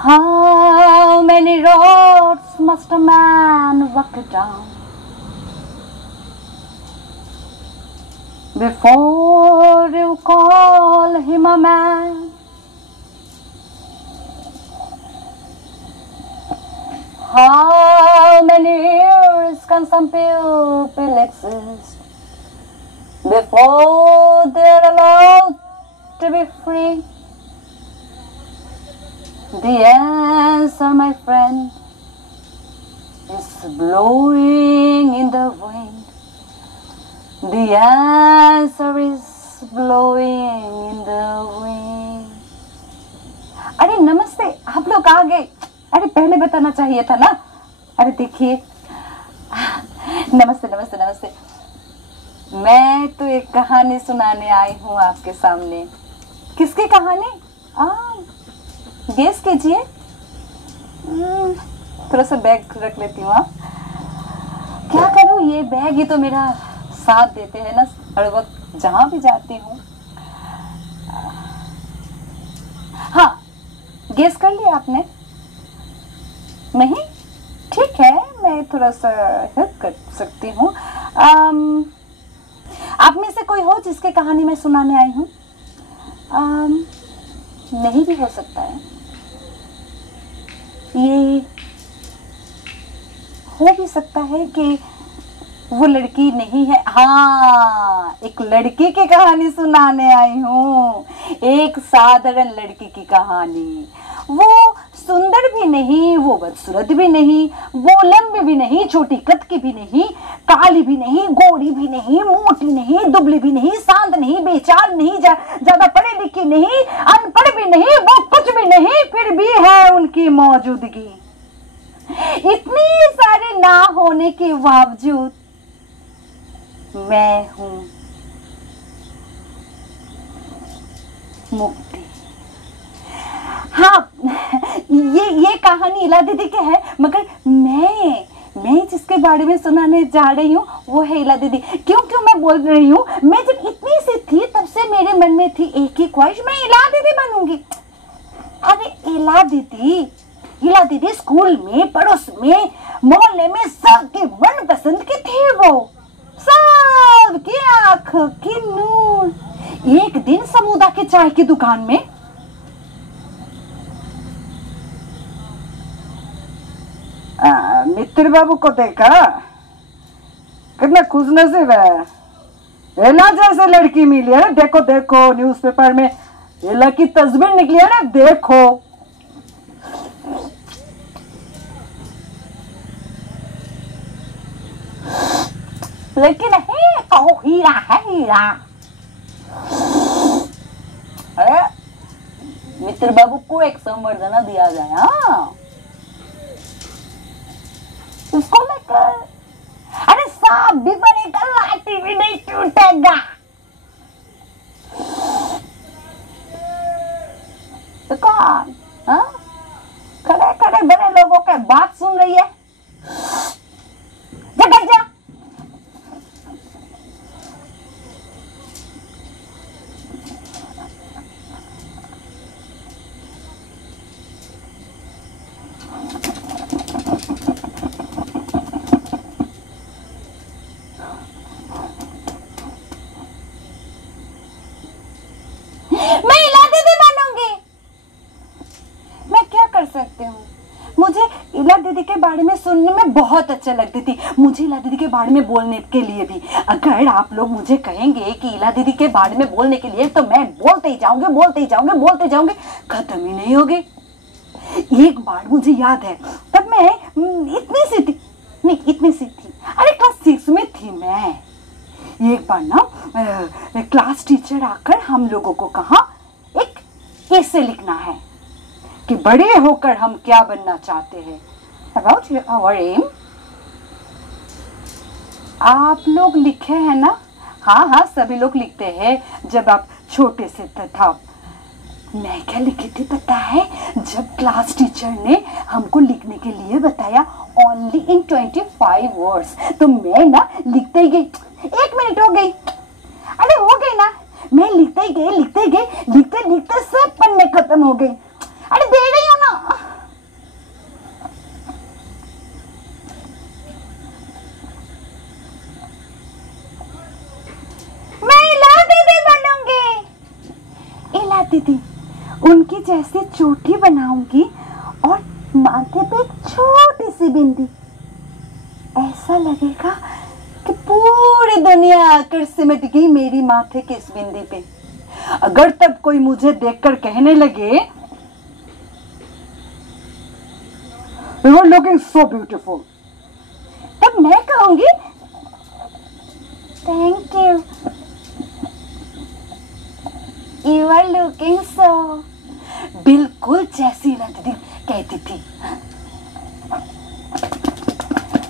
How many roads must a man walk down before you call him a man? How many years can some people exist before they're allowed to be free? The answer, my friend, is blowing in the wind. The answer is blowing in the wind. अरे नमस्ते, आप लोग आ गए। अरे पहले बताना चाहिए था ना। अरे देखिए, नमस्ते नमस्ते नमस्ते। मैं तो एक कहानी सुनाने आई हूँ आपके सामने। किसकी कहानी? गेस कीजिए। थोड़ा सा बैग रख लेती हूँ। क्या करूँ, ये बैग ही तो मेरा साथ देते हैं ना हर वक्त जहां भी जाती हूँ। हाँ, गेस कर लिया आपने? नहीं? ठीक है, मैं थोड़ा सा हेल्प कर सकती हूँ। आप में से कोई हो जिसके कहानी मैं सुनाने आई हूँ? नहीं भी हो सकता है। ये हो भी सकता है कि वो लड़की नहीं है। हाँ, एक लड़की की कहानी सुनाने आई हूँ। एक साधारण लड़की की कहानी। वो सुंदर भी नहीं, वो बदसूरत भी नहीं, वो लंबी भी नहीं, छोटी कद की भी नहीं, काली भी नहीं, गोरी भी नहीं, मोटी नहीं, दुबली भी नहीं, शांत नहीं, बेचार नहीं, ज्यादा पढ़ी लिखी नहीं, अनपढ़ भी नहीं, वो कुछ भी नहीं, फिर भी है उनकी मौजूदगी। इतनी सारे ना होने के बावजूद मैं हूं मुक्ति। हाँ, ये कहानी इला दीदी की है, मगर मैं जिसके बारे में सुनाने जा रही हूँ वो है इला दीदी। क्यों मैं बोल रही हूँ, मैं जब इतनी सी थी तब से मेरे मन में थी एक ही ख्वाहिश, मैं इला दीदी बनूंगी। अरे इला दीदी स्कूल में, पड़ोस में, मोहल्ले में सबके मनपसंद की थी। वो सबकी आंखों की नूर। एक दिन समुद्र के चाय की दुकान में मित्र बाबू को देखा, कितना खुशनसीब है। एला जैसे लड़की मिली है। देखो देखो, न्यूज़पेपर में एला की तस्वीर निकली है ना, देखो। लेकिन है कहो हीरा है, हीरा। अरे मित्र बाबू को एक संवर्धना दिया जाए। हाँ, उसको लेकर अरे सांप भी बनेगा, लाठी भी नहीं टूटेगा। तो कौन खड़े खड़े बड़े लोगों के बात सुन रही है? जगह जा। मैं इला दीदी बनूंगी। मैं क्या कर सकती हूँ? मुझे इला दीदी के बारे में सुनने में बहुत अच्छा लगती थी। मुझे इला दीदी के बारे में बोलने के लिए भी, अगर आप लोग मुझे कहेंगे कि इला दीदी के बारे में बोलने के लिए, तो मैं बोलते ही जाऊंगी, खत्म ही नहीं होगी। एक बार मुझे याद है, तब मैं इतनी सी थी, अरे क्लास 6 में थी मैं। एक बार ना क्लास टीचर आकर हम लोगों को कहा एक ऐसे लिखना है कि बड़े होकर हम क्या बनना चाहते हैं, अबाउट आवर एम। आप लोग लिखे हैं ना? हाँ, सभी लोग लिखते हैं जब आप छोटे से था। मैं क्या लिखी थी पता है? जब क्लास टीचर ने हमको लिखने के लिए बताया ओनली इन 25 वर्ड्स, तो मैं ना लिखते ही गई। 1 मिनट हो गई, अरे हो गई ना, मैं लिखते ही गई, लिखते लिखते सब पन्ने खत्म हो गई। अरे दे रही हूँ ना। मैं इला दीदी बनूंगी, इला दीदी उनकी जैसी चोटी बनाऊंगी और माथे पे एक छोटी सी बिंदी, ऐसा लगेगा कि पूरी दुनिया आकर सिमट गई मेरी माथे के इस बिंदी पे। अगर तब कोई मुझे देखकर कहने लगे you are looking so beautiful, तब मैं कहूंगी thank you, you are looking so, बिल्कुल जैसी दीदी कहती थी।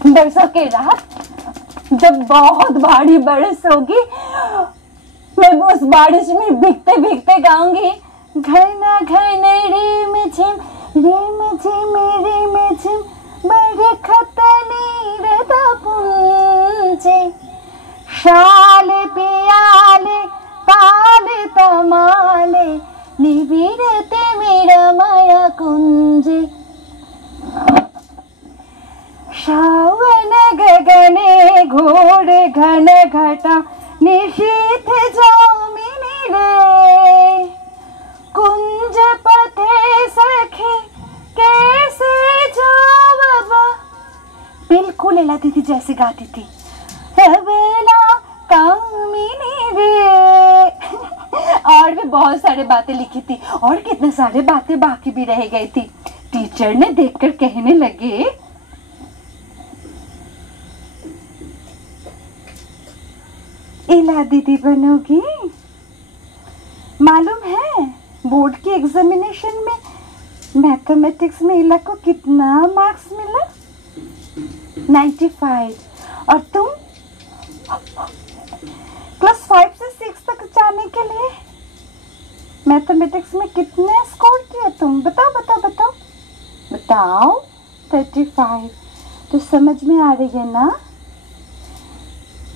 बरसों की रात जब बहुत भारी बारिश होगी, मैं उस बारिश में भीगते भीगते गाऊंगी, घर ना घर नहीं रे झिम बड़े खतनी रदा पुंजे, शाले पियाले ताले तमाले निबिड़ते मेरा माया कुंजे, श्रावण गगने घोर घन घटा निशीथ जामिनी रे, कुंज पथे सखे कैसे जावबा, बिल्कुल एला दीदी जैसे गाती थी, बेला कामिनी रे। और भी बहुत सारे बातें लिखी थी और कितने सारे बातें बाकी भी रह गई थी। टीचर ने देखकर कहने लगे इला दीदी बनोगी? मालूम है बोर्ड की एग्जामिनेशन में मैथमेटिक्स में इला को कितना मार्क्स मिला? 95। और तुम क्लास 5 से 6 तक जाने के लिए मैथमेटिक्स में कितने स्कोर किए तुम? बताओ बताओ बताओ बताओ। 35। तो समझ में आ रही है ना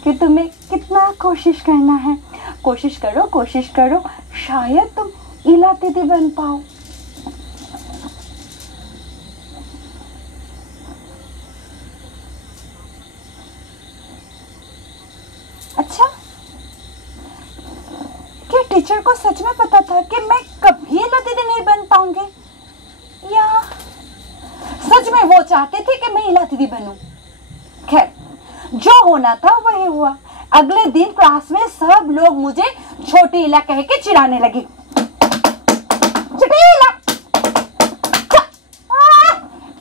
कि तुम्हें कितना कोशिश करना है। कोशिश करो, शायद तुम इला दीदी बन पाओ। अच्छा, क्या टीचर को सच में पता था कि मैं कभी इला दीदी नहीं बन पाऊंगी, या सच में वो चाहते थे कि मैं इला दीदी बनूं? खैर, जो होना था वही हुआ। अगले दिन क्लास में सब लोग मुझे छोटी इला कह के चिढ़ाने लगे। छोटी इला,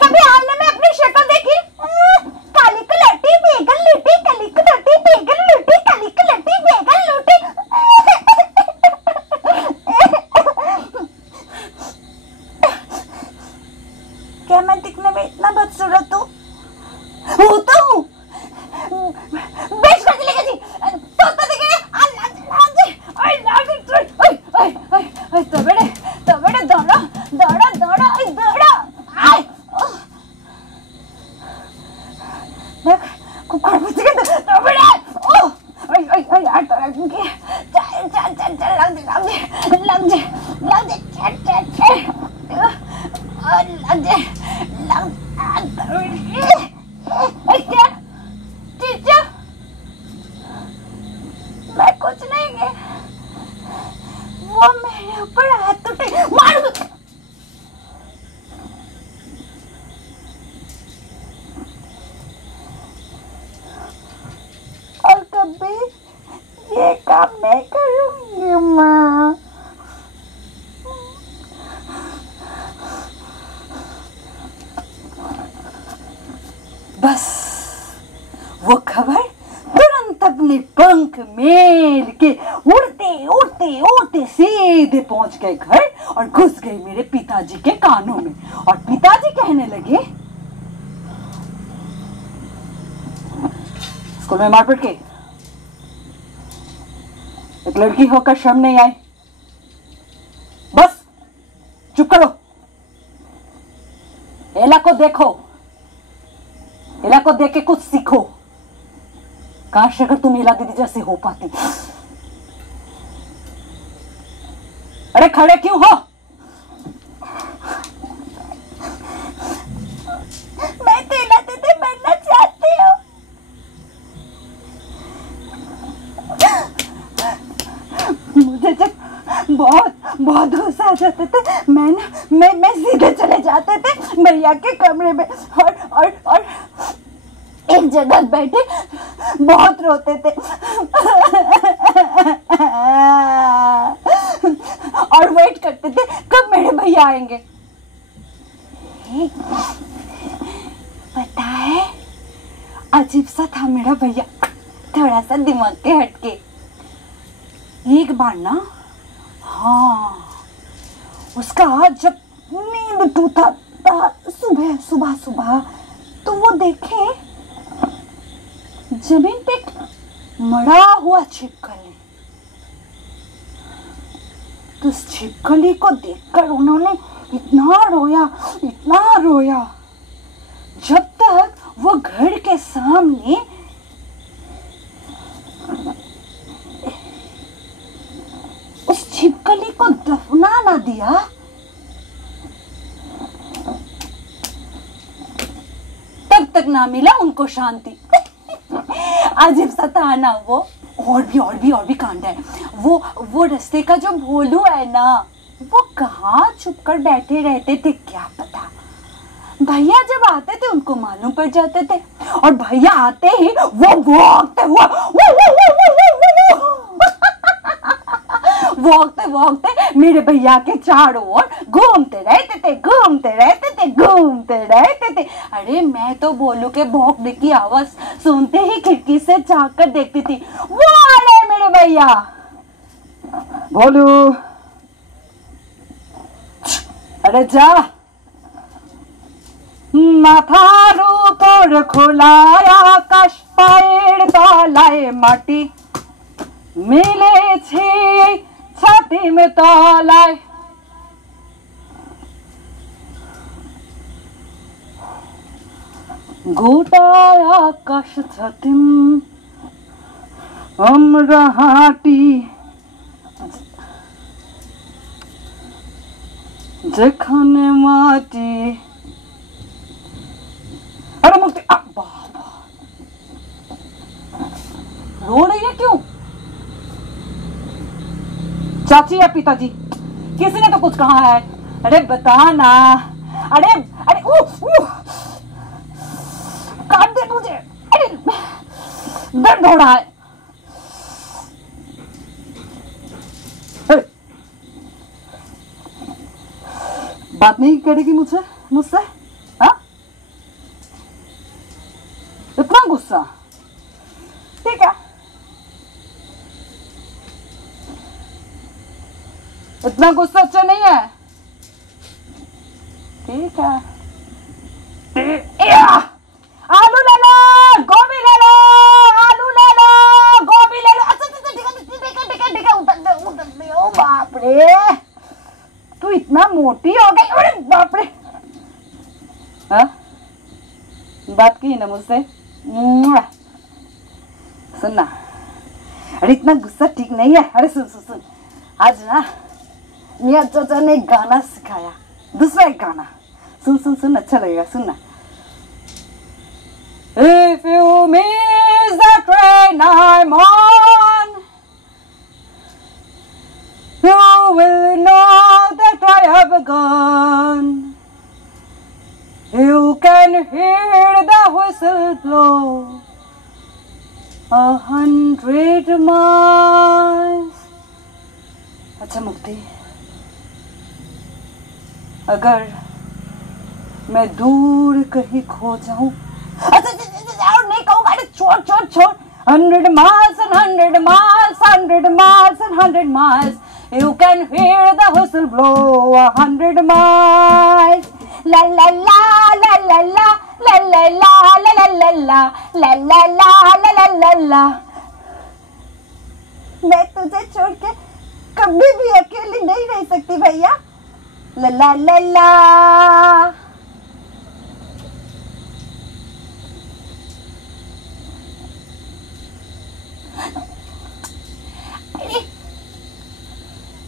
कभी आईने में अपनी शक्ल देखी? काली कलटी बेगन लूटी, काली कलटी बेगन लूटी, काली कलटी बेगन लूटी। क्या मैं दिखने में इतना बदसूरत हूँ? वो तो हूँ। बेच कर चलेगा जी, तो देखेगा। तो बेटे दौड़ा। देख कुकर बच गया। तो बेटे मैं कुछ नहीं है, वो मेरे ऊपर हाथ उठे मार। और कभी ये काम नहीं करूंगी माँ। बस वो खबर तुरंत अपने पंख मेल के उड़ते उड़ते उड़ते सीधे पहुंच गए घर और घुस गए मेरे पिताजी के कानों में। और पिताजी कहने लगे, स्कूल में मारपीट के एक लड़की होकर शर्म नहीं आई? बस चुप करो। एला को देखो, एला को देख के कुछ सीखो। काश अगर तुम एला दीदी जैसे हो पाती। अरे खड़े क्यों हो? मैं तो एला दीदी बनना चाहती हूँ। मुझे जब बहुत बहुत गुस्सा आ जाते थे, मैं सीधे चले जाते थे भैया के कमरे में और एक जगह बैठे बहुत रोते थे और वेट करते थे कब मेरे भैया आएंगे। पता है, अजीब सा था मेरा भैया, थोड़ा सा दिमाग के हटके। एक बार ना, हाँ, उसका जब नींद टूटा था सुबह तो वो देखे जमीन पे मरा हुआ छिपकली। तो उस छिपकली को देखकर उन्होंने इतना रोया जब तक वो घर के सामने उस छिपकली को दफना ना दिया। तब तक ना मिला उनको शांति। अजीब सा था ना वो। और भी कांड है। वो रास्ते का जो भोलू है ना, वो कहाँ छुपकर बैठे रहते थे क्या पता। भैया जब आते थे उनको मालूम पड़ जाते थे और भैया आते ही वो भौंकते मेरे भैया के चारों ओर घूमते रहते थे। अरे मैं तो भोलू के भौंकने की आवाज सुनते ही खिड़की से झांक कर देखती थी, वो आ रहे मेरे भैया। भोलू, अरे जा। माथार ऊपर খোলায় আকাশ, পায়ের তলায় মাটি মিলেছে ছাতি মে তলায়। গোটা আকাশ ছাতিম আমরা হাঁটি, যেখানে মাটি। अरे मुक्ति, रो रही है क्यों? चाची या पिताजी, किसी ने तो कुछ कहा है। अरे बता ना। अरे काट दे तुझे। अरे दर्द हो रहा है। बात नहीं करेगी मुझसे? हाँ, इतना गुस्सा? ठीक है, इतना गुस्सा अच्छा नहीं है। ठीक है, आलू ले लो, गोभी ले लो, आलू ले लो, गोभी ले लो। अच्छा ठीक है, उतर दे। ओ बाप रे, तू इतना मोटी हो गई। अरे बाप रे। हाँ, बात की ना मुझसे। सुनना, अरे इतना गुस्सा ठीक नहीं है। अरे सुन, आज ना मियां चाचा ने एक गाना सिखाया, दूसरा एक गाना। सुन, अच्छा लगेगा, सुनना। If you miss the train I'm on, you will know that I have gone. You can hear the whistle blow 100 miles. अच्छा मुक्ति, अगर मैं दूर कहीं खो जाऊं। अच्छा और नहीं कहूंगा। अरे छोड़। 100 miles and 100 miles, 100 miles and 100 miles. You can hear the whistle blow 100 miles. La la la la la la la la la la la la la la la la la la la. मैं तुझे छोड़ के कभी भी अकेली नहीं रह सकती भैया। ला ला ला ला।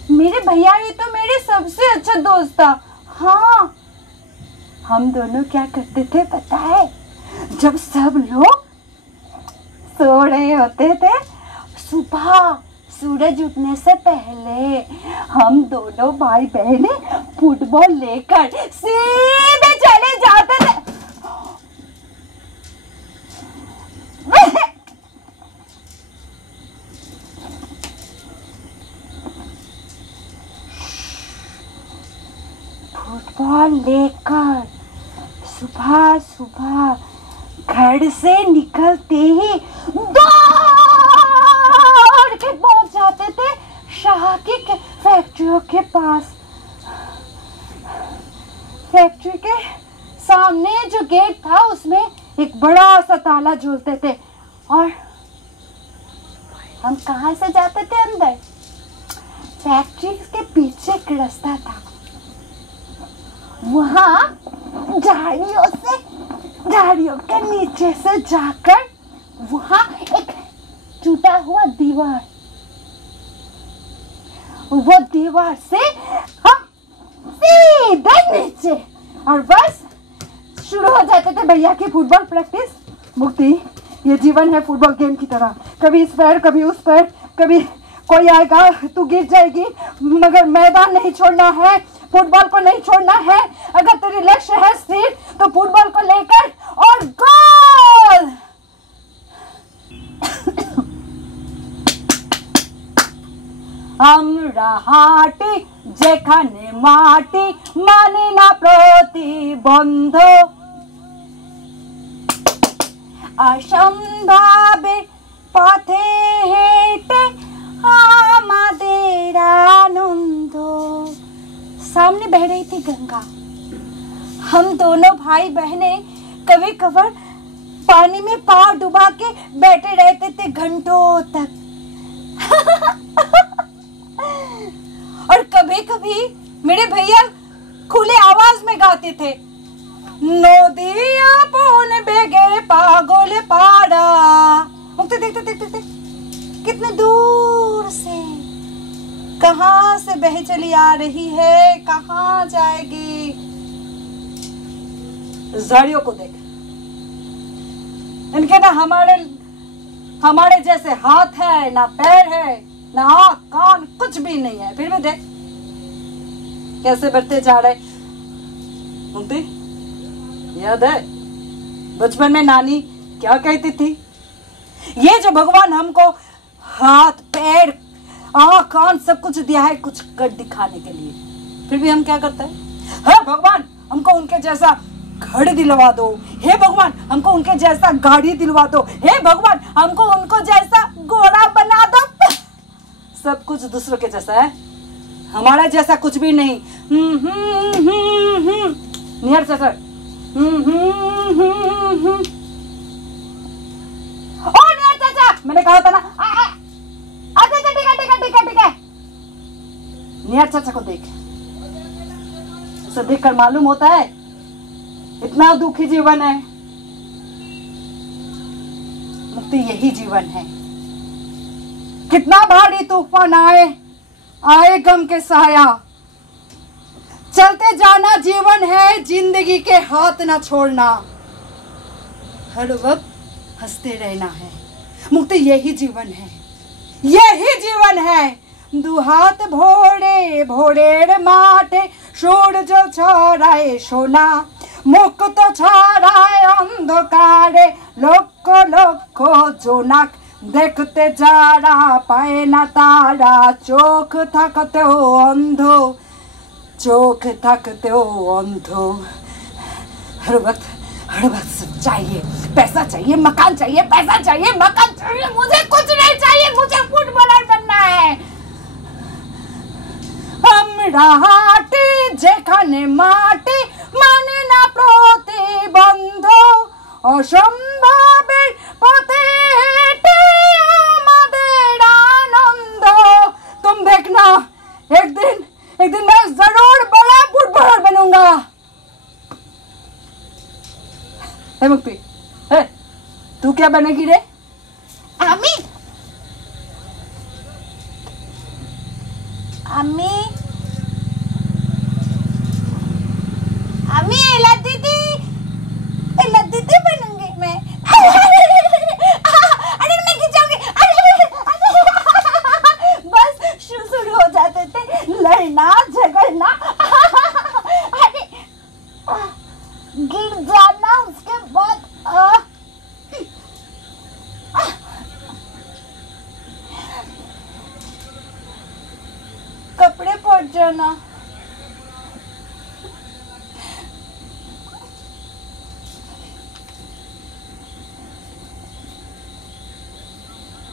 मेरे भैया ये तो मेरे सबसे अच्छा दोस्त था। हाँ, हम दोनों क्या करते थे पता है? जब सब लोग सो रहे होते थे, सुबह सूरज उठने से पहले हम दोनों भाई बहने फुटबॉल लेकर सीधे चले जाते थे। फुटबॉल लेकर सुबह सुबह घर से निकलते ही दौड़ के पहुंच जाते थे शाह की फैक्ट्रियों के पास। फैक्ट्री के सामने जो गेट था उसमें एक बड़ा सा ताला झूलते थे और हम कहाँ से जाते थे अंदर? फैक्ट्री के पीछे एक रास्ता था, वहाँ झाड़ियों के नीचे से जाकर वहाँ एक टूटा हुआ दीवार, वो दीवार से हम सीधे नीचे और बस शुरू हो जाते थे भैया की फुटबॉल प्रैक्टिस। मुक्ति, ये जीवन है फुटबॉल गेम की तरह, कभी इस पैर कभी उस पैर, कभी कोई आएगा तू गिर जाएगी, मगर मैदान नहीं छोड़ना है, फुटबॉल को नहीं छोड़ना है। अगर तेरी लक्ष्य है स्थिर तो फुटबॉल को लेकर और गोल। আমরা হাঁটি যেখানে মাটি মানে না প্রতিবন্ধ, অসম্ভবের পথে হেঁটে আমাদের आनंद। सामने बह रही थी गंगा। हम दोनों भाई बहनें कभी कभार पानी में पांव डुबा के बैठे रहते थे घंटों तक। और कभी कभी मेरे भैया खुले आवाज में गाते थे, नदिया पुन बेगे पागल पारा। मुक्ति देखते देखते देखते कितने दूर से कहाँ से बह चली आ रही है, कहाँ जाएगी। झाड़ियों को देख, इनके ना हमारे जैसे हाथ है, ना पैर है, ना आँख कान, कुछ भी नहीं है, फिर भी देख कैसे बढ़ते जा रहे। मुक्ति, याद है बचपन में नानी क्या कहती थी? ये जो भगवान हमको हाथ पैर आँख कान सब कुछ दिया है कुछ कर दिखाने के लिए, फिर भी हम क्या करते हैं? हे भगवान हमको उनके जैसा घर दिलवा दो, हे भगवान हमको उनके जैसा गाड़ी दिलवा दो, हे भगवान हमको उनको जैसा घोड़ा बना दो। सब कुछ दूसरों के जैसा है, हमारा जैसा कुछ भी नहीं। नियर चाचा, ओ नियर चाचा, मैंने कहा था ना। अच्छा ठीक है ठीक है ठीक है ठीक है। नियर चाचा को देख, उसे देखकर मालूम होता है इतना दुखी जीवन है। मुक्ति, यही जीवन है। कितना भारी तूफान आए गम के साया, चलते जाना जीवन है, जिंदगी के हाथ ना छोड़ना, हर वक्त हंसते रहना है। मुक्ति, यही जीवन है, यही जीवन है। दु हाथ भोरे भोरेर माठे सूरज ছড়ায় সোনা, মুক্ত ছড়ায় অন্ধকারে লক্ষ লক্ষ জোনাক, দেখতে যারা পায় না তারা চোখ থাকতেও অন্ধ, চোখ থাকতেও অন্ধ। हर वक्त हर वक्त चाहिए, पैसा चाहिए, मकान चाहिए, पैसा चाहिए, मकान चाहिए, मुझे कुछ नहीं चाहिए, मुझे फुटबॉलर बनना है। हमरा हाटी जेखाने माटी মানে না প্রতিবন্ধ অসম্ভবের পথে হেঁটে আমাদের आनंद। तुम देखना एक दिन मैं जरूर बड़ा फुटबॉलर बनूंगा। मुक्ति, तू क्या बनेगी रे? आमी आमी आमी एला दीदी बनूंगी मैं। अरे मैं गिर जाऊंगी। बस शुरू हो जाते थे लड़ना झगड़ना, अरे गिर जाना, उसके बाद कपड़े फट जाना।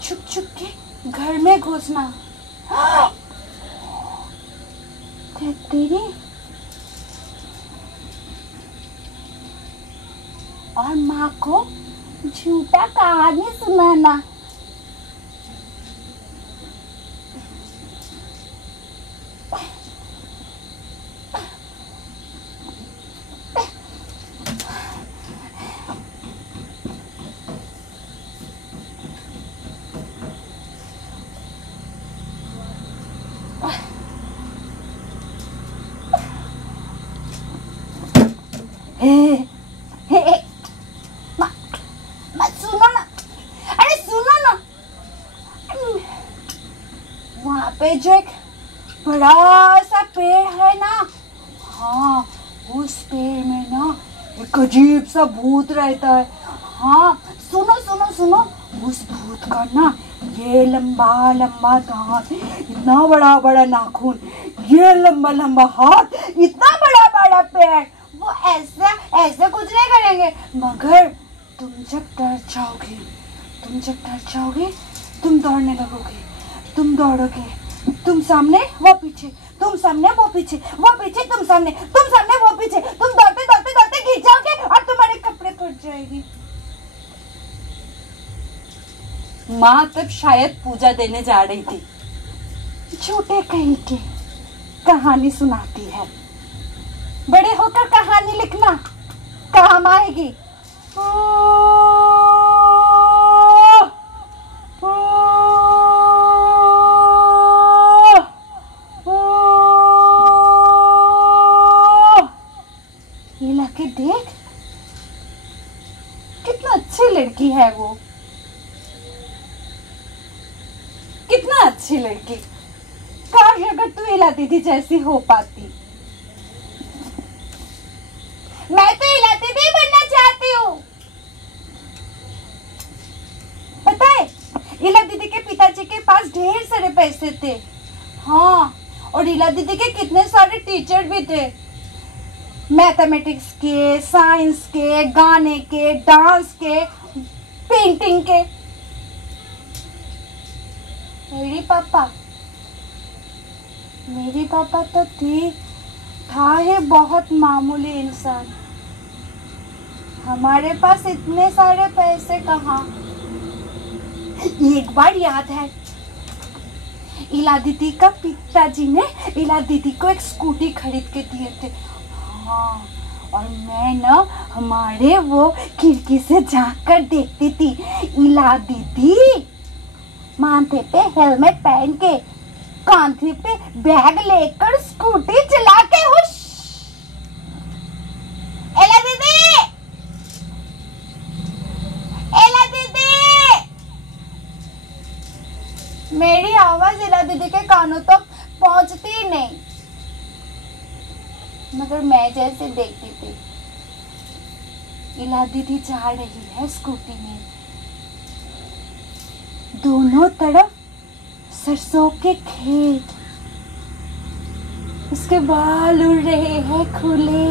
छुप छुप के घर में घुसना। तेरी और माँ को झूठा कहानी सुनाना। सुनो ना, अरे सुनो ना, वहाँ पे जो एक बड़ा सा पेड़ है ना, हाँ उस पेड़ में ना एक अजीब सा भूत रहता है। हाँ सुनो सुनो सुनो, उस भूत का ना ये लंबा लंबा दांत, इतना बड़ा बड़ा नाखून, ये लंबा लंबा हाथ, इतना बड़ा बड़ा पैर, वो ऐसा ऐसा कुछ नहीं करेंगे, मगर तुम जब डर जाओगे तुम दौड़ने लगोगे, तुम दौड़ोगे, तुम सामने वो पीछे, तुम सामने वो पीछे, वो पीछे तुम सामने, तुम सामने वो पीछे, तुम दौड़ते दौड़ते दौड़ते गिर जाओगे और तुम्हारे कपड़े फट जाएंगे। माँ तब शायद पूजा देने जा रही थी। झूठे कहीं के कहानी सुनाती है, बड़े होकर कहानी लिखना काम आएगी। ये लाके देख, कितना अच्छी लड़की है वो, कितना अच्छी लड़की। काश अगर तू इला दीदी जैसी हो पाती। मैं तो इला दीदी बनना चाहती हूँ। पता है, इला दीदी के पिताजी के पास ढेर सारे पैसे थे। हाँ, और इला दीदी के कितने सारे टीचर भी थे, मैथमेटिक्स के, साइंस के, गाने के, डांस के, पेंटिंग के। मेरी पापा तो था ही बहुत मामूली इंसान। हमारे पास इतने सारे पैसे कहाँ। एक बार याद है, इला दीदी का पिताजी ने इला दीदी को एक स्कूटी खरीद के दिए थे। हाँ, और मैं ना हमारे वो खिड़की से झांक कर देखती थी, इला दीदी माथे पे हेलमेट पहन के, कांधे पे बैग लेकर स्कूटी चला के हुश। एला दीदी, एला दीदी। मेरी आवाज इला दीदी के कानों तक पहुंचती ही नहीं, मगर मैं जैसे देखती थी, इला दीदी जा रही है स्कूटी में, दोनों तरफ सरसों के खेत, उसके बाल उड़ रहे हैं खुले,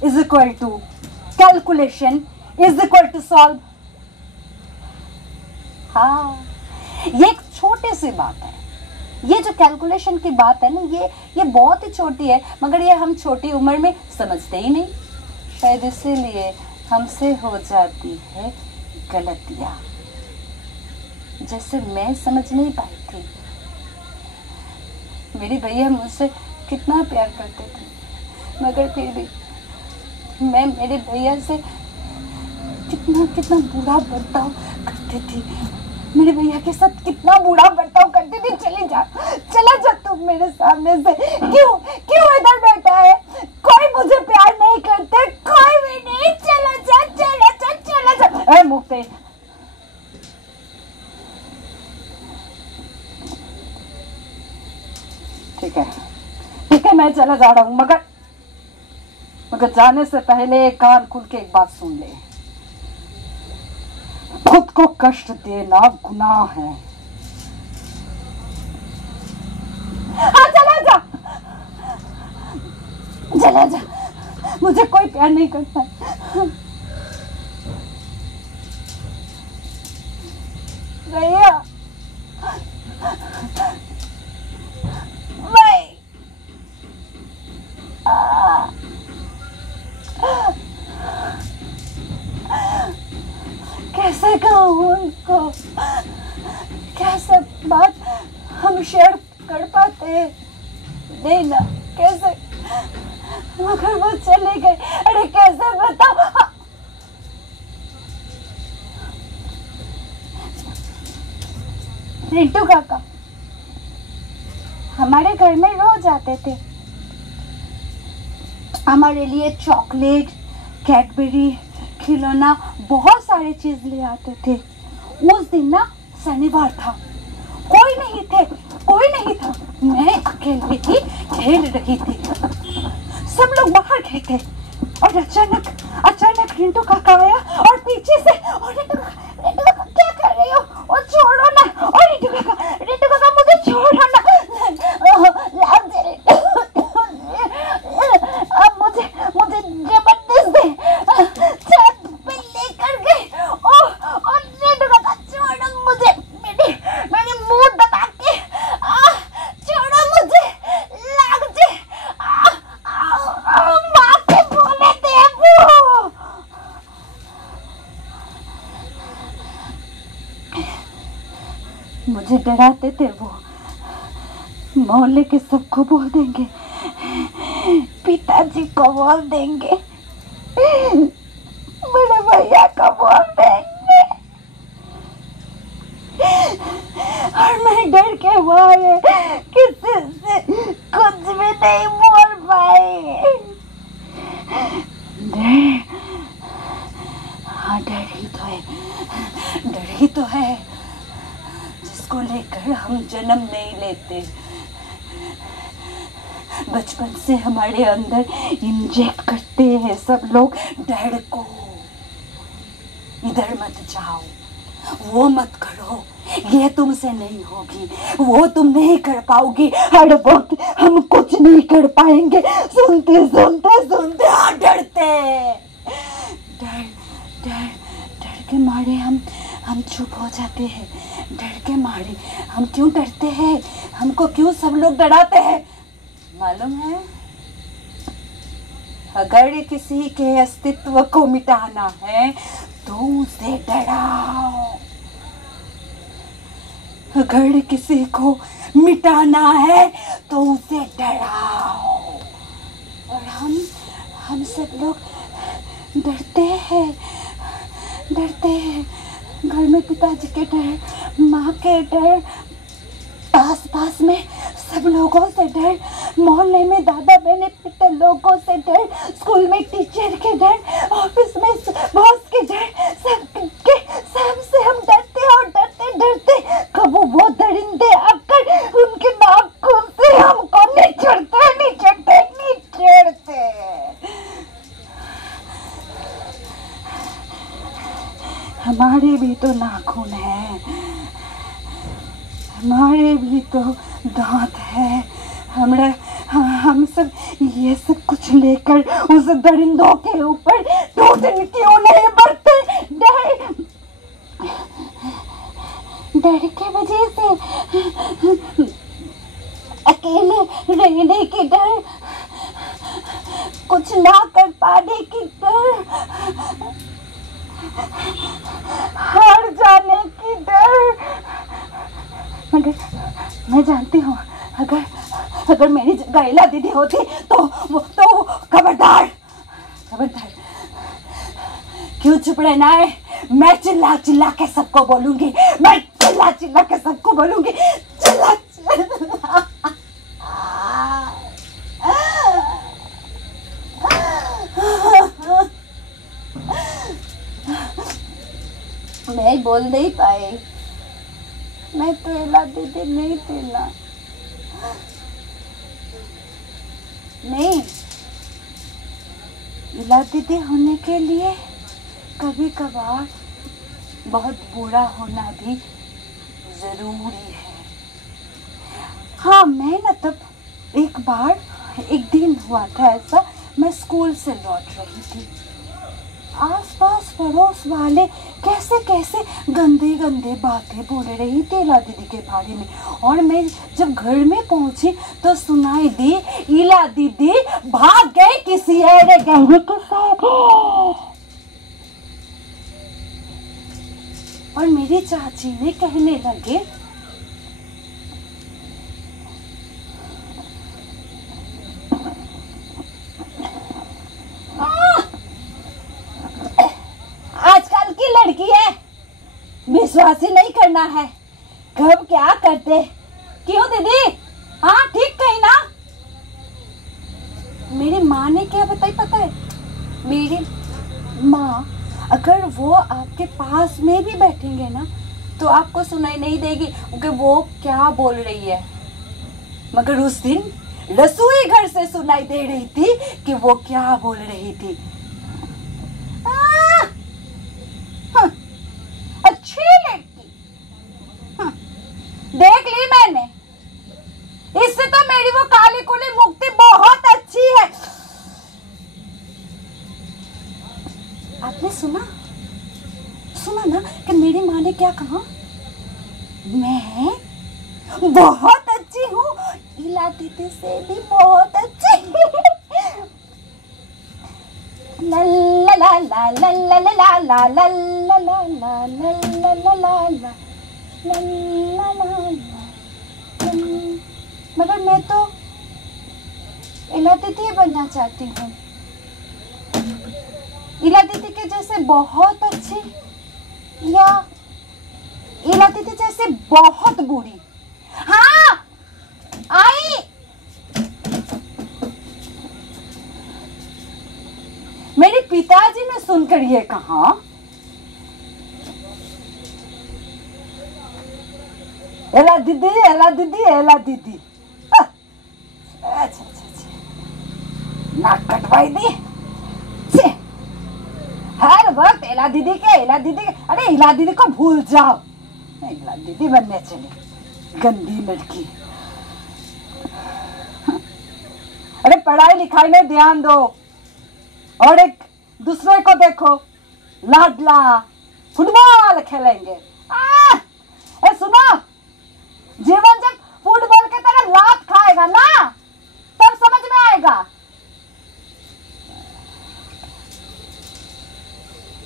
is equal to calculation is equal to solve. हाँ, ये एक छोटी सी बात है। ये जो कैलकुलेशन की बात है ना, ये बहुत ही छोटी है, मगर ये हम छोटी उम्र में समझते ही नहीं। शायद इसीलिए हमसे हो जाती है गलतियां, जैसे मैं समझ नहीं पाई थी। मेरे भैया मुझसे कितना प्यार करते थे, मगर फिर भी मैं मेरे भैया से कितना बुरा बर्ताव करती थी। मेरे भैया के साथ कितना बुरा बर्ताव करती थी। चला जा तुम मेरे सामने से। क्यों इधर बैठा है? कोई मुझे प्यार नहीं करते, कोई भी नहीं। चला जा। ए मुक्ते, ठीक है, मैं चला जा रहा हूँ, मगर जाने से पहले कान खुल के एक बात सुन ले। खुद को कष्ट देना गुनाह है। हाँ, चला जा। मुझे कोई प्यार नहीं करता। भैया, कैसे कहूँ उनको? कैसे बात हम शेयर कर पाते? नहीं ना, कैसे? मगर वो चले गए। अरे कैसे बताओ? रिंटू काका हमारे घर में रोज आते थे। हमारे लिए चॉकलेट, कैडबरी, खिलौना, बहुत सारे चीज ले आते थे। उस दिन ना शनिवार था, कोई नहीं था। मैं अकेले ही खेल रही थी, सब लोग बाहर गए थे। और अचानक रिंटू काका आया और पीछे से, और रिंटू काका क्या कर रही हो? और छोड़ो ना। और रिंटू काका मुझे छोड़ो ना। अब मुझे जबरदस्ती छत पे लेकर गए। और रिंटू काका छोड़ो मुझे। मेरी मुंह दबा के छोड़ो मुझे। लग जाए। माँ के बोले थे वो। मुझे डराते थे वो। मोहल्ले के सबको बोल देंगे, पिताजी को बोल देंगे, बड़े भैया को बोल देंगे। और मैं डर के मारे किसी से कुछ भी नहीं बोल पाई। डर ही तो है जिसको लेकर हम जन्म नहीं लेते। बचपन से हमारे अंदर इंजेक्ट करते हैं सब लोग डर को। इधर मत जाओ, वो मत करो, ये तुमसे नहीं होगी, वो तुम नहीं कर पाओगी। हर वक्त हम कुछ नहीं कर पाएंगे। सुनते डरते। डर के मारे हम चुप हो जाते हैं। डर के मारे हम क्यों डरते हैं? हमको क्यों सब लोग डराते हैं मालूम है? अगर किसी के अस्तित्व को मिटाना है तो उसे डराओ। अगर किसी को मिटाना है तो उसे डराओ। और हम सब लोग डरते हैं। घर में पिताजी के डर, माँ के डर, आस-पास में सब लोगों से डर, मोहल्ले में दादा बहने पिता लोगों से डर, स्कूल में टीचर के डर, ऑफिस में बॉस के डर, सबसे हम डरते और डरते कब वो दरिंदे आकर उनके नाखून से हमको निचोड़ते। हमारे भी तो नाखून है, हमारे भी तो दांत है, हम सब ये सब कुछ लेकर उस दरिंदों के ऊपर 2 दिन क्यों नहीं बढ़ते? डर के वजह से, अकेले रहने की डर, कुछ ना कर पाने की डर, हार जाने की डर। मगर मैं जानती हूँ, अगर मेरी जगह इला दीदी होती तो खबरदार खबरदार। क्यों चुप रहना है? मैं चिल्ला चिल्ला के सबको बोलूंगी, मैं चिल्ला चिल्ला के सबको बोलूंगी, चिल्ला चिल्ला। मैं बोल नहीं पाई, मैं तो इला दीदी नहीं थी ना। नहीं, इला दीदी होने के लिए कभी कभार बहुत बुरा होना भी जरूरी है। हाँ, मैं ना तब एक दिन हुआ था ऐसा, मैं स्कूल से लौट रही थी। आसपास पड़ोस वाले कैसे कैसे गंदे गंदे बातें बोल रही थी इला दीदी के बारे में, और मैं जब घर में पहुंची तो सुनाई दी इला दीदी भाग गए किसी और गैंग के साथ। और मेरी चाची ने कहने लगे, आजकल की लड़की है, विश्वास ही नहीं करना है, कब क्या करते। क्यों दीदी? हाँ ठीक कही ना। मेरी माँ ने क्या बताई पता है? मेरी माँ अगर वो आपके पास में भी बैठेंगे ना तो आपको सुनाई नहीं देगी कि वो क्या बोल रही है, मगर उस दिन रसोई घर से सुनाई दे रही थी कि वो क्या बोल रही थी। अच्छी लड़की, देख ली मैंने, इससे तो मेरी वो काली कुली मुक्ति बहुत अच्छी है। आपने सुना ना कि मेरी माँ ने क्या कहा? मैं बहुत अच्छी हूँ, इला दीदी से भी बहुत अच्छी। ला ला ला ला ला ला ला ला ला ला ला ला ला ला ला ला। मगर मैं तो इला दीदी बनना चाहती हूँ, इला दीदी के जैसे बहुत अच्छी या इला दीदी जैसे बहुत बुरी। हाँ आई। मेरे पिताजी ने सुनकर ये कहा, एला दीदी एला दीदी एला दीदी। अच्छा, नाक कटवाई दी। हर वक्त इला दीदी के। अरे इला दीदी को भूल जाओ, इला दीदी बनने चली, गंदी लड़की। अरे पढ़ाई लिखाई में ध्यान दो और एक दूसरे को देखो, लाडला फुटबॉल खेलेंगे। सुनो, जीवन जब फुटबॉल के तरह लात खाएगा ना तब समझ में आएगा।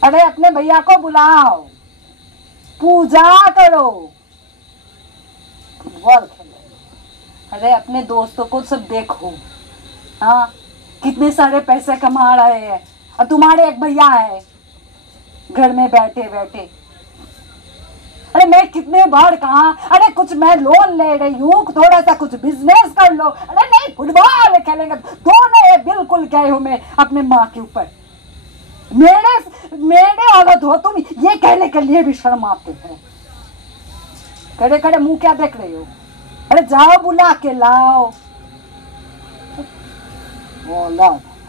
अरे अपने भैया को बुलाओ, पूजा करो, फुटबॉल खेलो। अरे अपने दोस्तों को सब देखो, हाँ कितने सारे पैसे कमा रहे हैं, और तुम्हारे एक भैया है घर में बैठे बैठे। अरे मैं कितने बार कहा, अरे कुछ मैं लोन ले रही हूँ, थोड़ा सा कुछ बिजनेस कर लो। अरे नहीं, फुटबॉल खेलेंगे। दोनों ये बिल्कुल गए हो मैं अपने माँ के ऊपर। मेरे औरत हो तुम, ये कहने के लिए भी शर्म आते हैं। खड़े खड़े मुंह क्या देख रहे हो? अरे जाओ बुला के लाओ।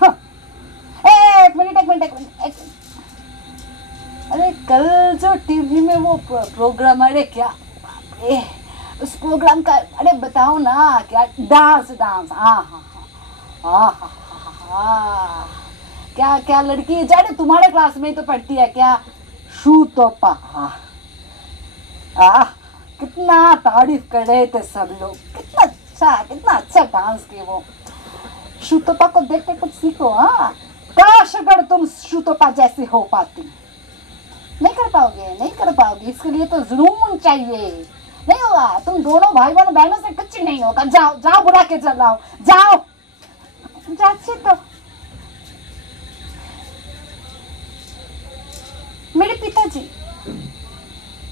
हाँ। एक मिनट। अरे कल जो टीवी में वो प्रोग्राम, अरे क्या उस प्रोग्राम का, अरे बताओ ना क्या डांस डांस, क्या क्या लड़की है जाने, तुम्हारे क्लास में ही तो पढ़ती है क्या, शूतोपा। कितना तारीफ कर रहे थे सब लोग, कितना अच्छा डांस किए वो। शूतोपा को देख के कुछ सीखो। काश अगर तुम शूतोपा जैसे हो पाती। नहीं कर पाओगे, इसके लिए तो जुनून चाहिए। नहीं होगा, तुम दोनों भाई बहनों से कुछ नहीं होगा। जाओ बुला के चलाओ, जाओ जाची। तो मेरे पिताजी,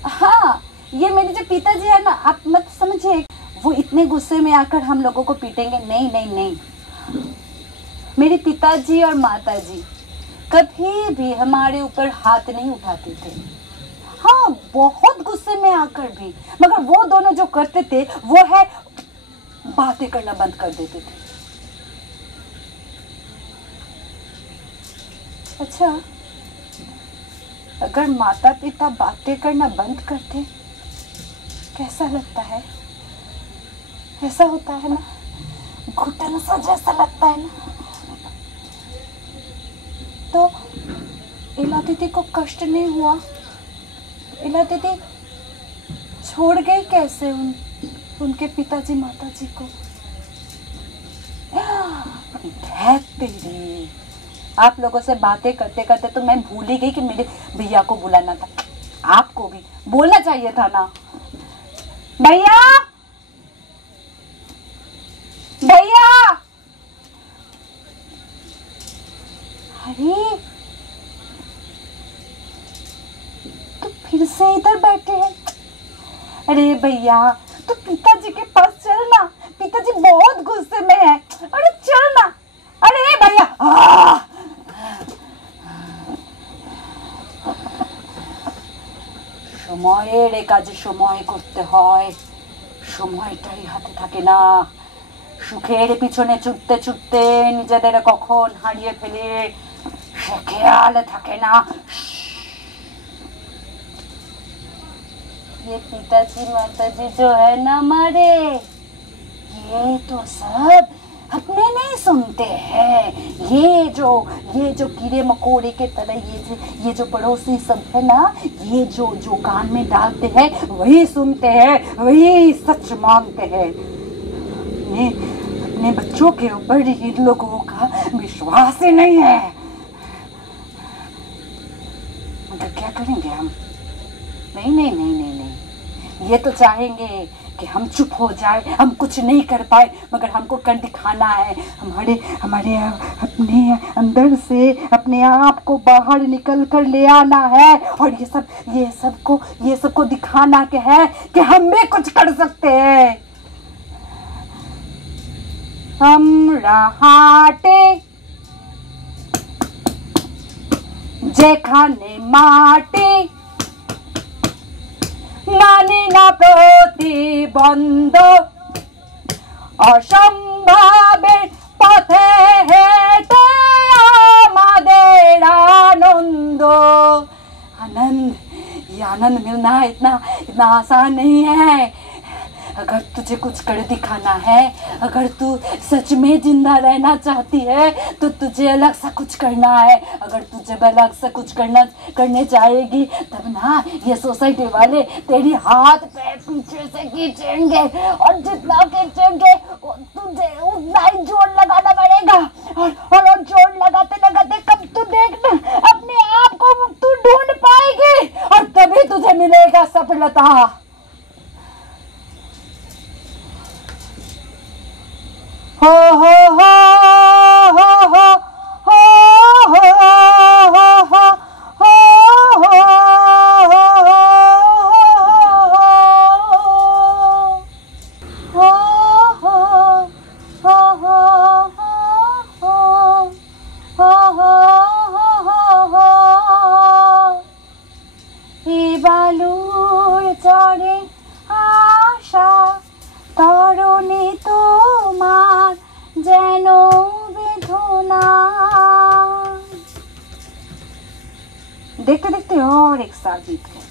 हाँ ये मेरे जो पिताजी है ना, आप मत समझिए वो इतने गुस्से में आकर हम लोगों को पीटेंगे, नहीं नहीं नहीं। मेरे पिताजी और माताजी कभी भी हमारे ऊपर हाथ नहीं उठाते थे। हाँ बहुत गुस्से में आकर भी, मगर वो दोनों जो करते थे वो है बातें करना बंद कर देते थे। अच्छा, अगर माता पिता बातें करना बंद करते कैसा लगता है? ऐसा होता है ना, घुटन सा जैसा लगता है ना। तो इला दीदी को कष्ट नहीं हुआ? इला दीदी छोड़ गई कैसे उनके पिताजी माताजी को? तेरी, आप लोगों से बातें करते करते तो मैं भूल ही गई कि मेरे भैया को बुलाना था। आपको भी बोलना चाहिए था ना। भैया, भैया। अरे तो फिर से इधर बैठे हैं। अरे भैया तो पिताजी के पास चलना, पिताजी बहुत गुस्से में है। अरे चलना। अरे भैया, সময়ের কাজে সময় করতে হয়, সময়টাই হাতে থাকে না। সুখের পিছনে ছুটতে ছুটতে নিজেদের কখন হারিয়ে ফেলে সে খেয়াল থাকে না। ये पिताजी माताजी जो है ना हमारे, ये तो सब अपने नहीं सुनते हैं। ये जो कीड़े मकोड़े के तरह ये जो पड़ोसी सब है ना, ये जो कान में डालते हैं वही सुनते हैं, वही सच मानते हैं। अपने बच्चों के ऊपर इन लोगों का विश्वास ही नहीं है। मगर क्या करेंगे हम? नहीं नहीं नहीं नहीं नहीं, ये तो चाहेंगे कि हम चुप हो जाए, हम कुछ नहीं कर पाए, मगर हमको कर दिखाना है। हमारे अपने अंदर से अपने आप को बाहर निकल कर ले आना है, और ये सबको दिखाना के है कि हम भी कुछ कर सकते हैं। আমরা হাটে যেখানে মাটি, মানি না প্রতিবন্ধ, অসম্ভবের পথে হেঁটে আমাদের आनंद। ये आनंद मिलना इतना आसान नहीं है। अगर तुझे कुछ कर दिखाना है, अगर तू सच में जिंदा रहना चाहती है तो तुझे अलग सा कुछ करना है। अगर तुझे अलग सा कुछ करने चाहेगी तब ना ये सोसाइटी वाले तेरी हाथ पैर पीछे से खींचेंगे, और जितना खींचेंगे तुझे उतना ही जोर लगाना पड़ेगा। और जोर लगाते लगाते कब तू देखना अपने आप को तू ढूंढ पाएगी, और तभी तुझे मिलेगा सफलता। हो हो हो हो हो हो हो हो বালুর চরে আশা তরণী তোমার যেন বেদনা। देखते देखते और एक साल बीत गए।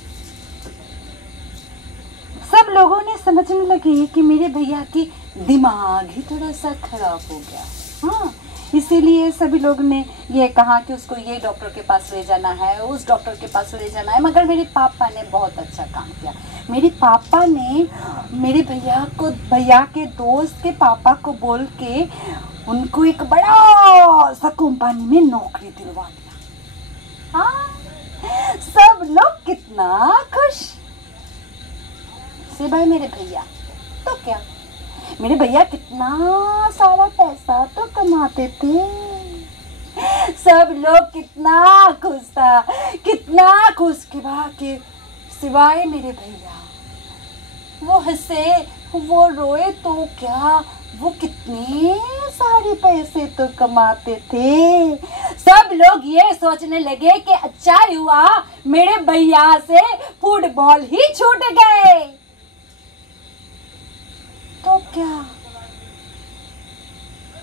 सब लोगों ने समझने लगी कि मेरे भैया की दिमाग ही थोड़ा सा खराब हो गया। हाँ, इसीलिए सभी लोग ने ये कहा कि उसको ये डॉक्टर के पास ले जाना है, उस डॉक्टर के पास ले जाना है। मगर मेरे पापा ने बहुत अच्छा काम किया। मेरे पापा ने मेरे भैया के दोस्त के पापा को बोल के उनको एक बड़ा सा कंपनी में नौकरी दिलवा दिया। हाँ, सब लोग कितना खुश। सिवाय मेरे भैया, तो क्या, मेरे भैया कितना सारा पैसा तो कमाते थे। सब लोग कितना खुश था, कितना खुश के सिवाय मेरे भैया। वो हंसे, वो रोए तो क्या, वो कितने सारे पैसे तो कमाते थे। सब लोग ये सोचने लगे कि अच्छा हुआ मेरे भैया से फुटबॉल ही छूट गए। तो क्या,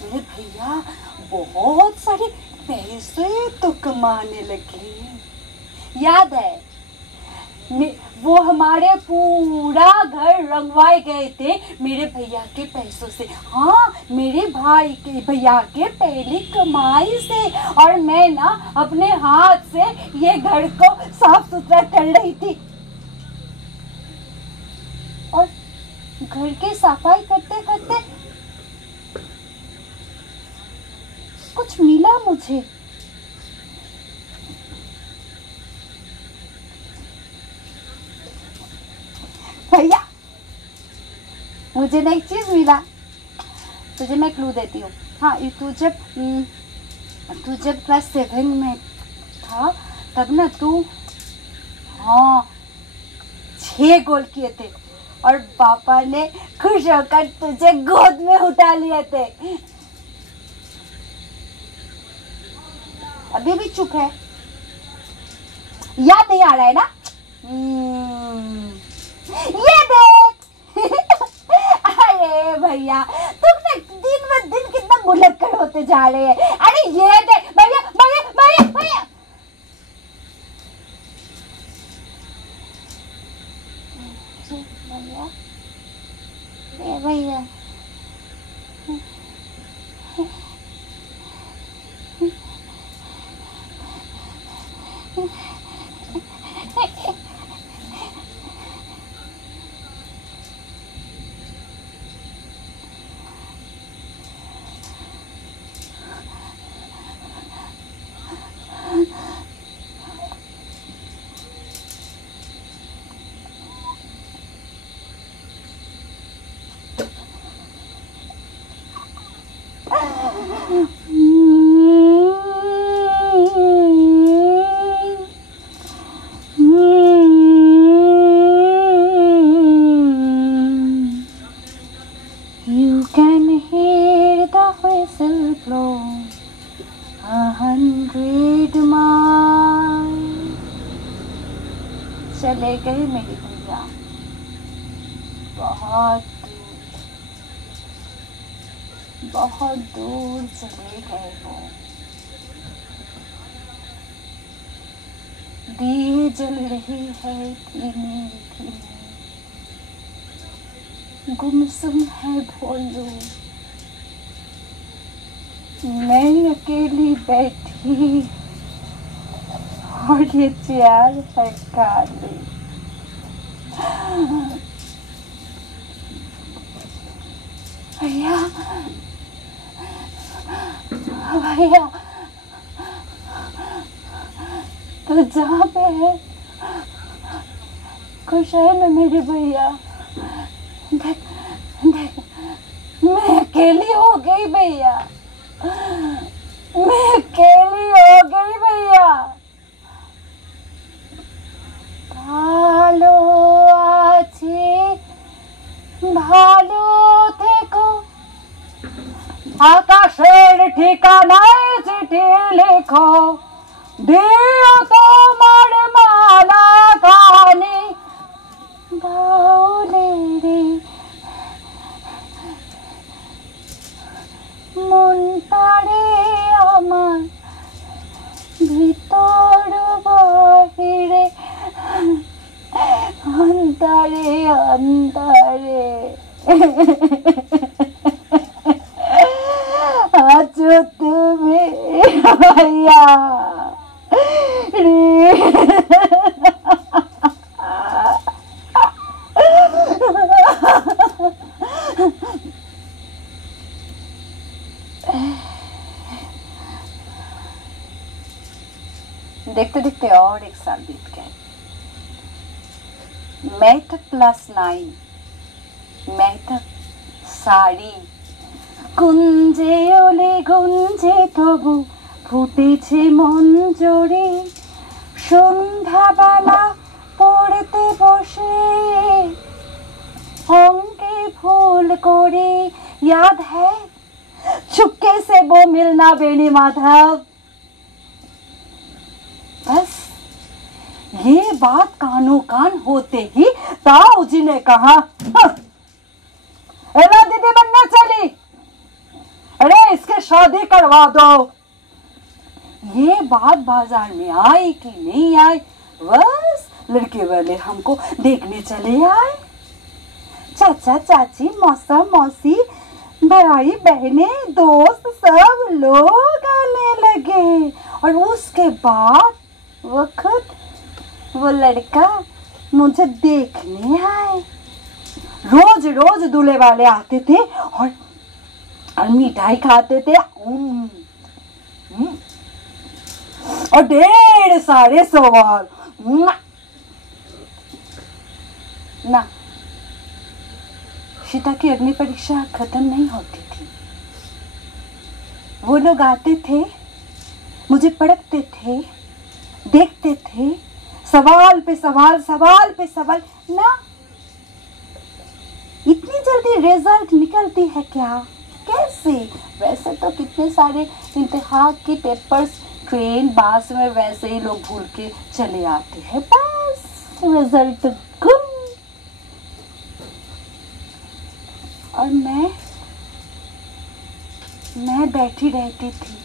मेरे भैया बहुत सारे पैसे तो कमाने लगे। याद है, वो हमारे पूरा घर रंगवाए गए थे मेरे भैया के पैसों से। हाँ, मेरे भैया के पहली कमाई से। और मैं ना अपने हाथ से ये घर को साफ सुथरा कर रही थी। और घर की सफाई करते करते कुछ मिला मुझे। भैया, मुझे ना एक चीज मिला। तुझे मैं क्लू देती हूँ। हाँ, तू जब क्लास 7 में था तब ना तू 6 गोल किए थे और पापा ने खुश होकर तुझे गोद में उठा लिए थे। अभी भी चुप है, याद नहीं आ रहा है ना? ये देख। अरे भैया, तुम ना दिन ब दिन कितना भुलक्कड़ होते जा रहे हैं। अरे ये देख भैया, भैया भैया भैया। भैया You can hear the whistle blow 100 miles. चले गए मेरे भैया बहुत दूर चले गए वो। दिए जल रही है धीमे धीमे, गुमसुम है भोलू, मैं अकेली बैठी और ये प्यार है काली। भैया भैया, तो जहाँ पे है खुश है ना मेरे भैया? देख देख, मैं अकेली हो गई भैया, मैं अकेली हो गई भैया। ভালো আছি ভালো থেকো, আকাশের ঠিকানায় চিঠি লেখো, দিও তোমার মালা খানি বাউলেরে মনটারে আমার ভিতর বাহিরে অন্তরে অন্তরে जो तुम्हें भैया देखते देखते और एक साल बीत गए। मैं तक क्लास 9, मैं तक শাড়ি গুঞ্জে ওলে গুঞ্জে তবু ফুটেছে মন জোরে সন্ধ্যাবেলা পড়তে বসে होंगे भूल कोरे याद है चुपके से वो मिलना बेनी माधव। बस ये बात कानो कान होते ही ताऊ जी ने कहा एला दीदी बनना चली, अरे इसके शादी करवा दो। ये बात बाजार में आई कि नहीं आई, बस लड़के वाले हमको देखने चले आए। चाचा चाची मौसा मौसी भाई बहने दोस्त सब लोग आने लगे और उसके बाद वो लड़का मुझे देखने आए। रोज रोज दूल्हे वाले आते थे और मिठाई खाते थे और ढेर सारे सवाल ना। सीता की अग्नि परीक्षा खत्म नहीं होती थी। वो लोग आते थे, मुझे पढ़ते थे, देखते थे, सवाल पे सवाल, सवाल पे सवाल। ना इतनी जल्दी रिजल्ट निकलती है क्या, कैसे? वैसे तो कितने सारे इम्तिहान के पेपर्स ट्रेन बस में वैसे ही लोग भूल के चले आते हैं, बस रिजल्ट गुम। और मैं बैठी रहती थी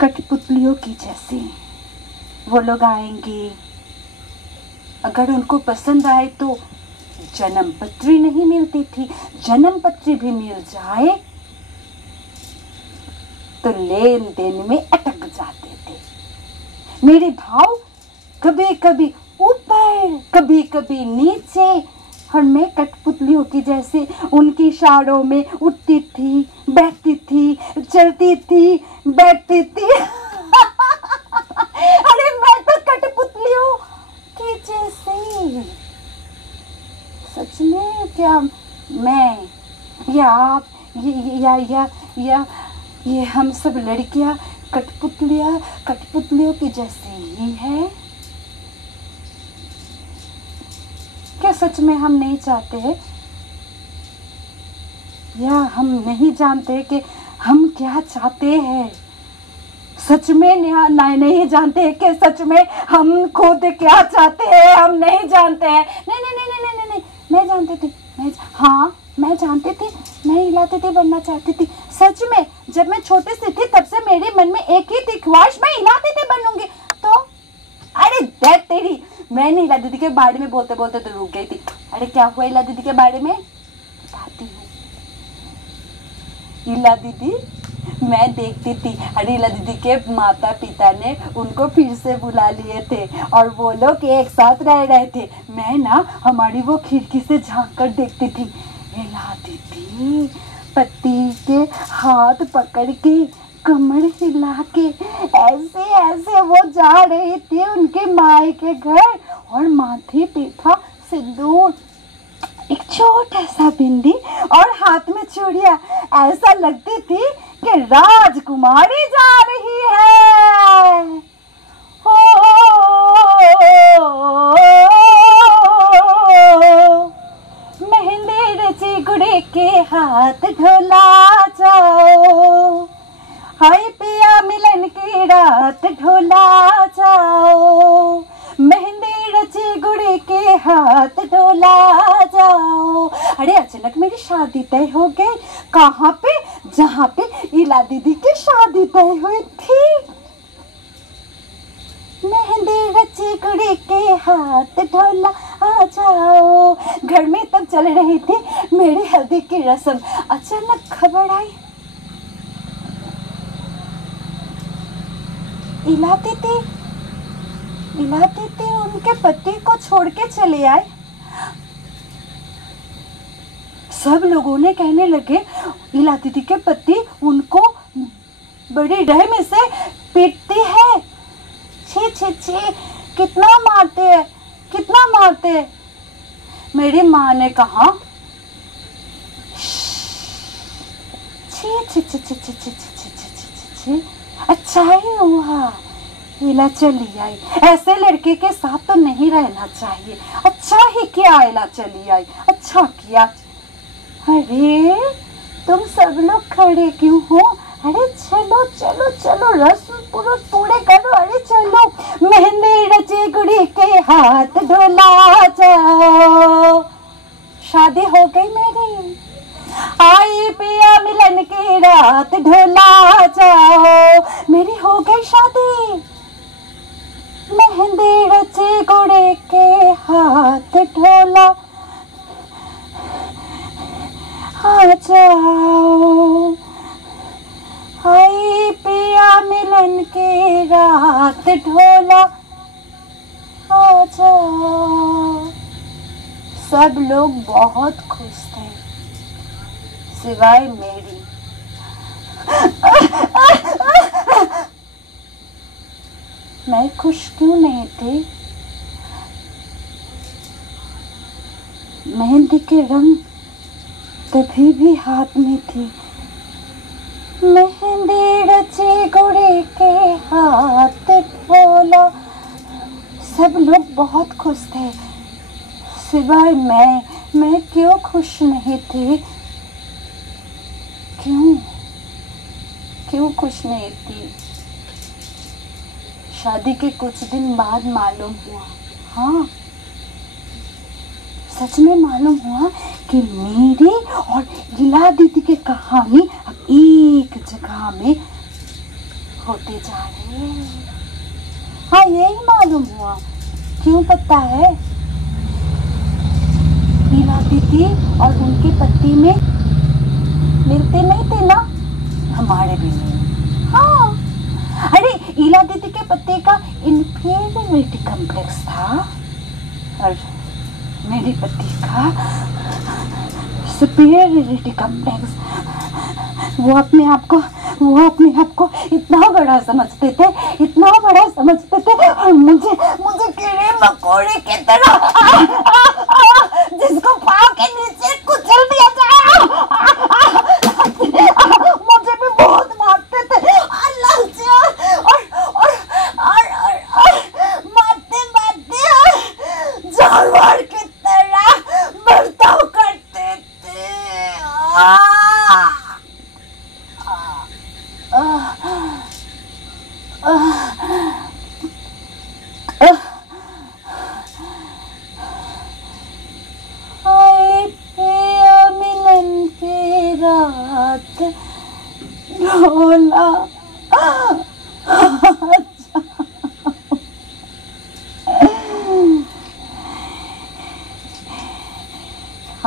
कठपुतलियों की जैसे। वो लोग आएंगे, अगर उनको पसंद आए तो जन्म पत्री नहीं मिलती थी, जन्म पत्री भी मिल जाए तो लेन देन में अटक जाते थे। मेरे भाव कभी कभी ऊपर कभी कभी नीचे और मैं कठपुतलियों की जैसे उनकी इशारों में उठती थी, बैठती थी, चलती थी, बैठती थी। अरे मैं तो कठपुतलियों की जैसे। सच में क्या मैं या आप ये हम सब लड़कियां कठपुतलियों की जैसे ही है क्या? सच में हम नहीं चाहते हैं या हम नहीं जानते कि हम क्या चाहते हैं? सच में नहीं जानते कि सच में हम खुद क्या चाहते हैं, हम नहीं जानते हैं। नहीं, मैं जानती थी, मैं जानती थी, मैं इलाती थी बनना चाहती थी। सच में जब मैं छोटी सी थी तब से मेरे मन में एक ही थी ख्वाहिश, मैं इलाती थी बनूंगी। तो अरे देख तेरी, मैंने इला दीदी के बारे में बोलते बोलते तो रुक गई थी। अरे क्या हुआ इला दीदी के बारे में बताती हूँ। इला दीदी मैं देखती थी, अरे इला दीदी के माता पिता ने उनको फिर से बुला लिए थे और वो लोग एक साथ रह रहे थे। मैं ना हमारी वो खिड़की से झांक कर देखती थी। इला दीदी पति के हाथ पकड़ के कमर हिला के ऐसे ऐसे वो जा रही थी उनके माई के घर और माथे पे था सिंदूर, एक छोटा सा बिंदी और हाथ में चूड़ियां। ऐसा लगती थी कि राजकुमारी जा रही है। मेहंदी रची गुड़े के हाथ ढोला जाओ, हाय पिया मिलन की रात ढोला जाओ, मेहंदी रची गुड़ी के हाथ ढोला जाओ। अरे अचानक मेरी शादी तय हो गई। कहाँ पे? जहाँ पे इला दीदी की शादी तय हुई थी। मेहंदी रची गुड़ी के हाथ ढोला आ जाओ। घर में तब चल रही थी मेरी हल्दी की रस्म, अचानक खबर आई इला दीदी उनके पति को छोड़ के चले आए। सब लोगों ने कहने लगे इला दीदी के पति उनको बड़ी रहम से पीटती है। छी छी छी, कितना मारते हैं। मेरी माँ ने कहा छी छी छी छी छी छी छी छी छी, अच्छा ही हुआ इला चली आई। ऐसे लड़के के साथ तो नहीं रहना चाहिए। अच्छा ही किया इला चली आई, अच्छा किया। अरे तुम सब लोग खड़े क्यों हो? अरे चलो चलो चलो, रस्म पूरे करो। अरे चलो, मेहंदी रची गुड़ी के हाथ डोला जाओ। शादी हो गई मेरी, आई पिया मिलन की रात ढोला जाओ। मेरी हो गई शादी, मेहंदी रची गुड़ी के हाथ ढोला आ जाओ। आई पिया मिलन की रात ढोला आ जाओ। सब लोग बहुत खुश थे सिवाय मेरी। मैं खुश क्यों नहीं थी? मेहंदी के रंग तभी भी हाथ में थी। मेहंदी रची गुड़ी के हाथ ढोला। सब लोग बहुत खुश थे सिवाय मैं क्यों खुश नहीं थी? क्यों खुश नहीं थी? शादी के कुछ दिन बाद मालूम हुआ, हाँ सच में मालूम हुआ कि मेरी और इला दीदी की कहानी अब एक जगह में होते जा रहे हैं। हाँ यही मालूम हुआ। क्यों पता है? इला दीदी और उनके पति में मिलते नहीं थे ना, हमारे भी नहीं। हाँ अरे इला दीदी के पति का इन्फीरियरिटी कॉम्प्लेक्स था और मेरे पति का सुपीरियरिटी कॉम्प्लेक्स। वो अपने आप को इतना बड़ा समझते थे और मुझे कीड़े मकोड़े की तरह जिसको पाँव के नीचे कुचल दिया जाए मुझे भी बहुत मारते थे। अल्लाह से और मारते जानवर की तरह बर्ताव करते थे। मिलन की रात ढोला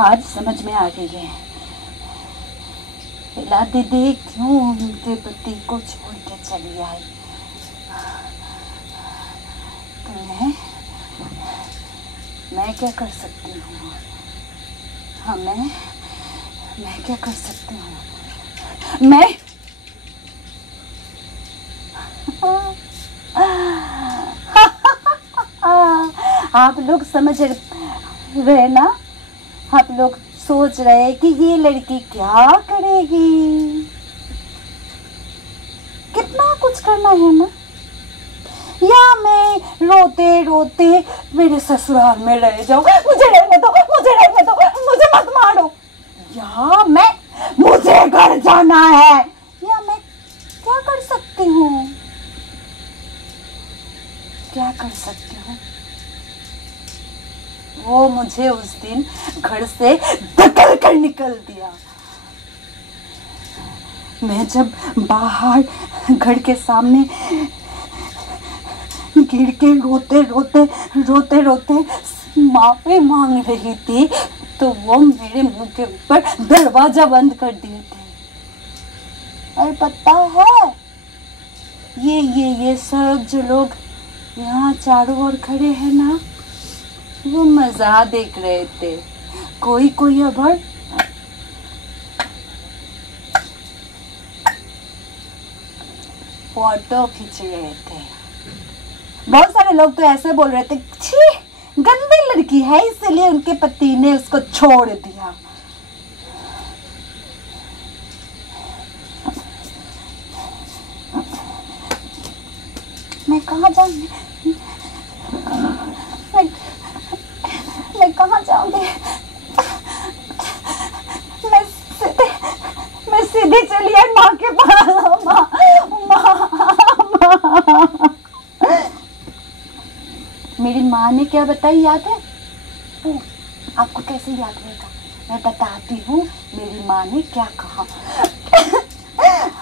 आज समझ में आ गई है इला दीदी क्यों उनके पति को छोड़ के चली आई। तो मैं क्या कर सकती हूँ? हाँ मैं क्या कर सकती हूँ? मैं आप लोग समझ रहे ना? आप लोग सोच रहे हैं कि ये लड़की क्या करेगी? कितना कुछ करना है ना। या मैं रोते रोते मेरे ससुराल में रह जाऊं, मुझे रहने दो, मुझे मत मारो। या मुझे घर जाना है। या मैं क्या कर सकती हूँ? वो मुझे उस दिन घर से धकेल कर निकल दिया। मैं जब बाहर घर के सामने गिर के रोते रोते माफी मांग रही थी तो वो मेरे मुंह के ऊपर दरवाजा बंद कर दिए थे। और पता है, ये सब जो लोग यहाँ चारों ओर खड़े हैं ना, वो मजा देख रहे थे। कोई अबर फोटो खींच रहे थे। बहुत सारे लोग तो ऐसे बोल रहे थे, छी गंदी लड़की है, इसलिए उनके पति ने उसको छोड़ दिया। मैं कहाँ जाऊंगी? मैं कहाँ जाऊंगी? मैं सीधे चली आई माँ के पास। माँ। मेरी माँ ने क्या बताई याद है? आपको कैसे याद रहेगा? मैं बताती हूँ मेरी माँ ने क्या कहा।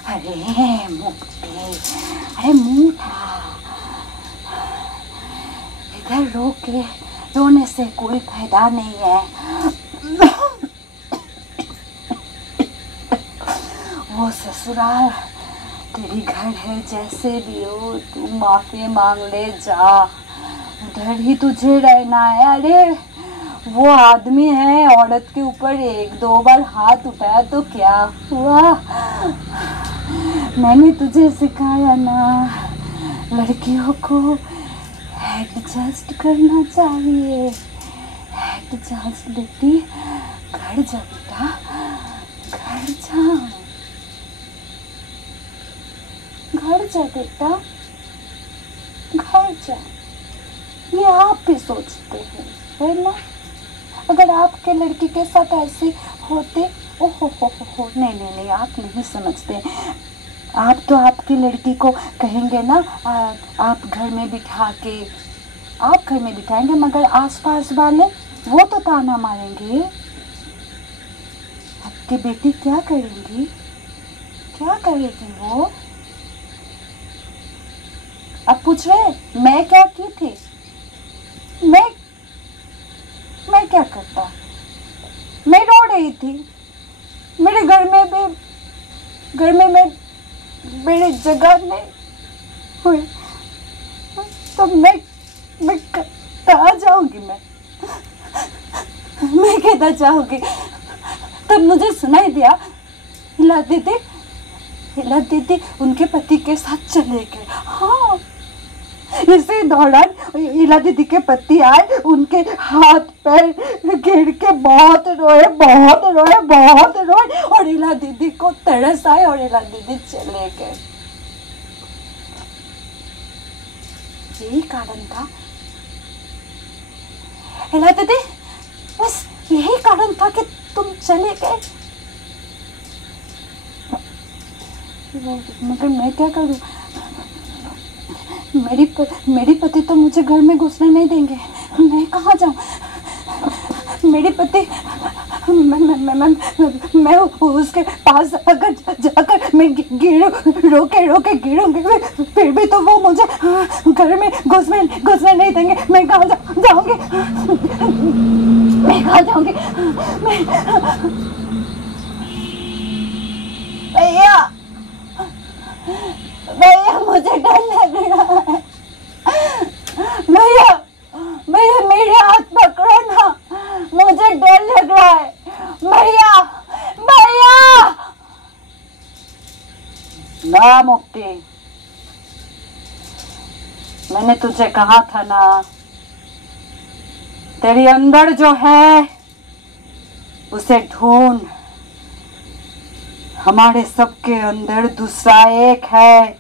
अरे मुक्ति, अरे मुंह था, इधर रोने से कोई फायदा नहीं है। वो ससुराल तेरी घर है, जैसे भी हो तू माफी मांग ले, जा, उधर ही तुझे रहना है। अरे वो आदमी है, औरत के ऊपर 1-2 बार हाथ उठाया तो क्या हुआ? मैंने तुझे सिखाया ना, लड़कियों को एडजस्ट करना चाहिए। एडजस्ट बेटी, घर जा बेटा, घर जा, घर जा बेटा, घर जा। ये आप भी सोचते हैं, है ना? अगर आपके लड़की के साथ ऐसे होते, ओहो, नहीं, आप नहीं समझते। आप तो आपकी लड़की को कहेंगे ना, आप घर में बिठा के, आप घर में बिठाएंगे, मगर आसपास वाले वो तो ताना मारेंगे। आपकी बेटी क्या करेंगी? क्या करेगी वो? अब पूछ रहे मैं क्या की थी? मैं क्या करता? मैं रो रही थी। मेरे घर में मेरी जगह नहीं हुई तो मैं कहाँ जाऊंगी? मैं कहना चाहूंगी। तब मुझे सुनाई दिया, हिला दीदी उनके पति के साथ चले गए। हाँ, इसी दौरान इला दीदी के पति आए, उनके हाथ पैर गिर के बहुत रोए और इला दीदी को तरस आए और इला दीदी चले गए। यही कारण था इला दीदी, बस यही कारण था कि तुम चले गए। मगर मैं क्या करूं? मेरी पति तो मुझे घर में घुसने नहीं देंगे। मैं कहाँ जाऊँ? मेरी पति, मैं उसके पास अगर जाकर मैं रोके गिरूंगी, फिर भी तो वो मुझे घर में घुसने नहीं देंगे। मैं कहाँ जाऊंगी? मैं कहाँ जाऊंगी? भैया मुझे डर लग रहा है। भैया मेरे हाथ पकड़ो ना, मुझे डर लग रहा है। भैया ना मुक्ति, मैंने तुझे कहा था ना, तेरे अंदर जो है उसे ढूंढ। हमारे सबके अंदर दूसरा एक है,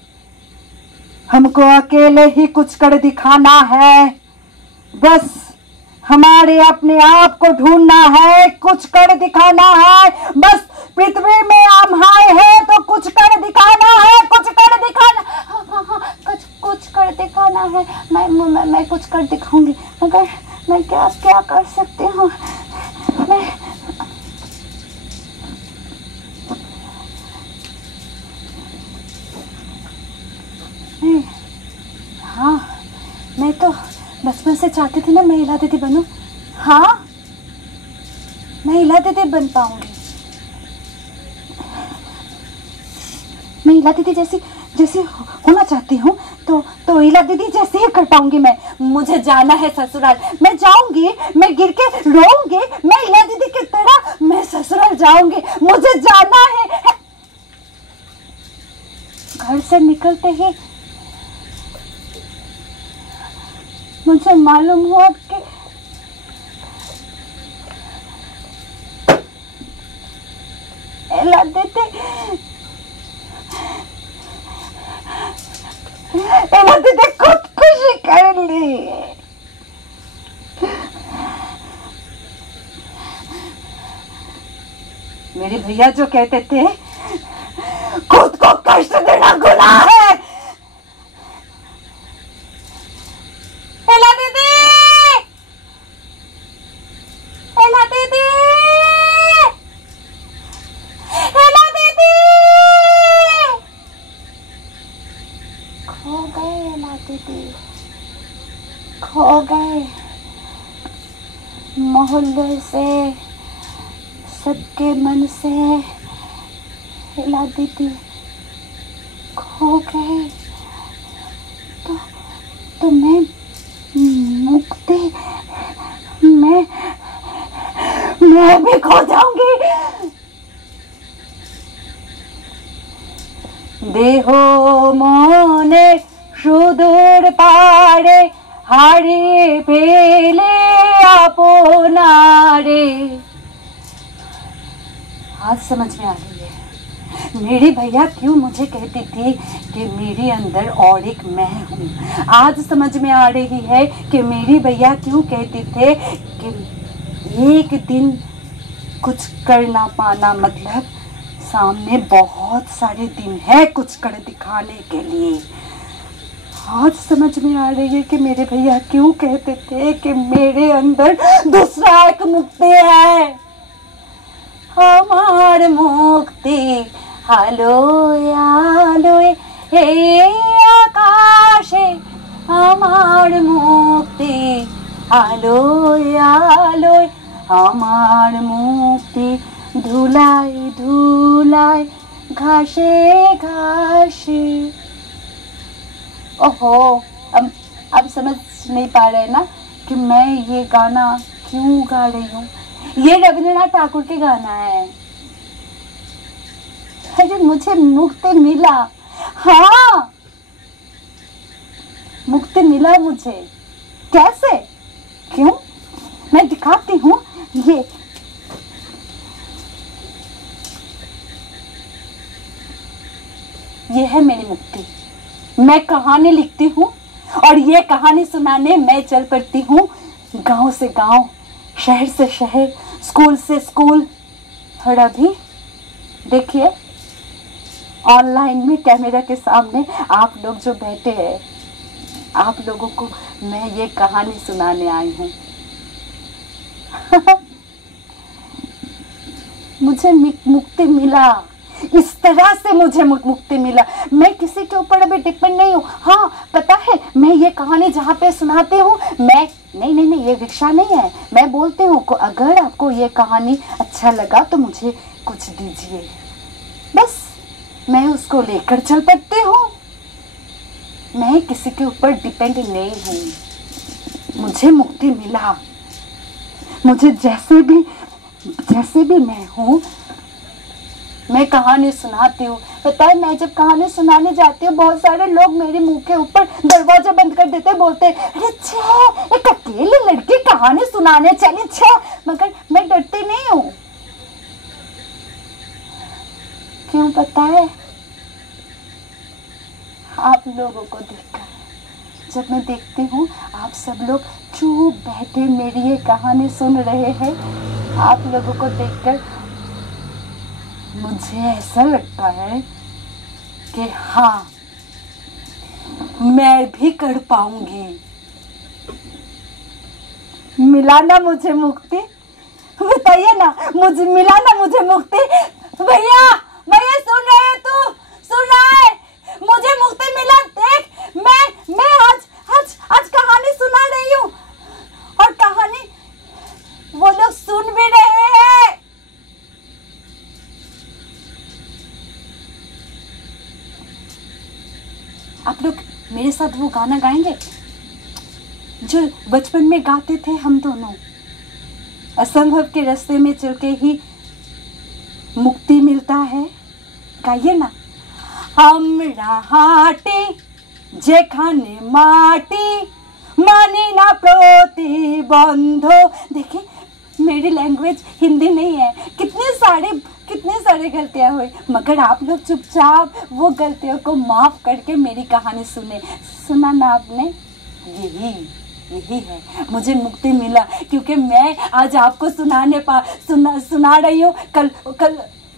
हमको अकेले ही कुछ कर दिखाना है। बस हमारे अपने आप को ढूंढना है, कुछ कर दिखाना है। बस पृथ्वी में हम आए हैं तो कुछ कर दिखाना है, कुछ कर दिखाना। हाँ, कुछ कर दिखाना है। मैं कुछ कर दिखाऊंगी, मगर मैं क्या कर सकती हूँ? हाँ, मैं तो बचपन से चाहती थी ना मैं इला दीदी बनूं। हाँ, मैं इला दीदी बन पाऊंगी। मैं इला दीदी जैसी जैसी होना चाहती हूँ तो इला दीदी जैसे ही कर पाऊंगी मैं। मुझे जाना है ससुराल, मैं जाऊंगी, मैं गिर के रोऊंगी, मैं इला दीदी की तरह मैं ससुराल जाऊंगी, मुझे जाना है। घर से निकलते ही मुझे मालूम हुआ कि इला दीदी खुदकुशी कर ली। मेरे भैया जो कहते थे खुद को कष्ट देना गुनाह है। एला दीदी, एला दीदी, एला दीदी, खो गए एला दीदी, खो गए। मोहल्ले से, सबके मन से एला दीदी खो गए। तो मैं मुक्ति, मैं भी खो जाऊंगी। देहो मोने सुदूर पारे हारिए पेले आपनारे। आज समझ में आ रही है मेरी भैया क्यों मुझे कहती थी कि मेरे अंदर और एक मैं हूँ। आज समझ में आ रही है कि मेरी भैया क्यों कहती थे कि एक दिन कुछ कर ना पाना मतलब सामने बहुत सारे दिन है कुछ कर दिखाने के लिए। आज समझ में आ रही है कि मेरे भैया क्यों कहते थे कि मेरे अंदर दूसरा एक मुक्ति है। हमार मुक्ति हालो आलो हे आकाशे, हमार मुक्ति हालो आलो, हमार मुक्ति धुलाई धुलाई घासे घासे। ओहो, अब समझ नहीं पा रहे ना कि मैं ये गाना क्यों गा रही हूँ। ये रविंद्रनाथ ठाकुर के गाना है। अरे मुझे मुक्ति मिला, हाँ मुक्ति मिला मुझे। कैसे, क्यों, मैं दिखाती हूँ। ये है मेरी मुक्ति। मैं कहानी लिखती हूँ और ये कहानी सुनाने मैं चल पड़ती हूँ गांव से गांव, शहर से शहर, स्कूल से स्कूल। और अभी देखिए ऑनलाइन में कैमरा के सामने आप लोग जो बैठे हैं, आप लोगों को मैं ये कहानी सुनाने आई हूँ। मुझे मुक्ति मिला, इस तरह से मुझे मुक्ति मिला। मैं किसी के ऊपर अभी डिपेंड नहीं हूँ। हाँ पता है, मैं ये कहानी जहाँ पे सुनाती हूँ, मैं नहीं ये रिक्शा नहीं है। मैं बोलती हूँ अगर आपको ये कहानी अच्छा लगा तो मुझे कुछ दीजिए, बस मैं उसको लेकर चल पड़ती हूँ। मैं किसी के ऊपर डिपेंड नहीं हूँ। मुझे मुक्ति मिला। मुझे जैसे भी मैं हूँ, मैं कहानी सुनाती हूँ। पता है, मैं जब कहानी सुनाने जाती हूँ बहुत सारे लोग मेरे मुंह के ऊपर दरवाजा बंद कर देते, बोलते अरे छे एक अकेली लड़की कहानी सुनाने चली छे। मगर मैं डरती नहीं हूँ। क्यों पता है, आप लोगों को देखकर, जब मैं देखती हूँ आप सब लोग चुप बैठे मेरी ये कहानी सुन रहे हैं, आप लोगों को देखकर मुझे ऐसा लगता है कि हाँ मैं भी कर पाऊंगी। मिला ना मुझे मुक्ति, बताइए ना, मुझे मिला ना मुझे मुक्ति। भैया भैया सुन रहे हैं, तू सुन रहा है, मुझे मुक्ति मिला। देख मैं आज कहानी सुना रही हूँ और आप लोग मेरे साथ वो गाना गाएंगे जो बचपन में गाते थे हम दोनों, असंभव के रास्ते में चल के ही मुक्ति मिलता है। गाइए ना। हमरा हाटे जेखाने माटी माने ना प्रतिबंध। देखिए मेरी लैंग्वेज हिंदी नहीं है, कितने सारे गलतियां हुई, मगर आप लोग चुपचाप वो गलतियों को माफ करके मेरी कहानी सुना ना आपने। यही है मुझे मुक्ति मिला, क्योंकि मैं आज आपको सुना रही हूँ। कल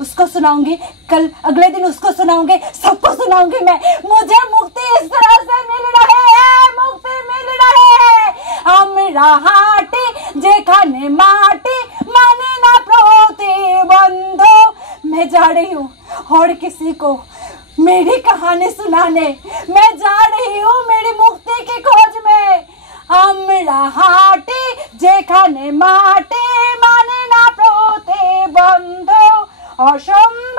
उसको सुनाऊंगी, कल अगले दिन उसको सुनाऊंगी, सबको सुनाऊंगी मैं। मुझे मुक्ति इस तरह से मिल रही है, मुक्ति मिल रही है। हमरा हाटे जेखाने माटी माने ना प्रतिबंध। मैं जा रही हूँ और किसी को मेरी कहानी सुनाने, मैं जा रही हूँ मेरी मुक्ति की खोज में। हमरा हाटे जेखाने माटी माने ना प्रतिबंध। असंभव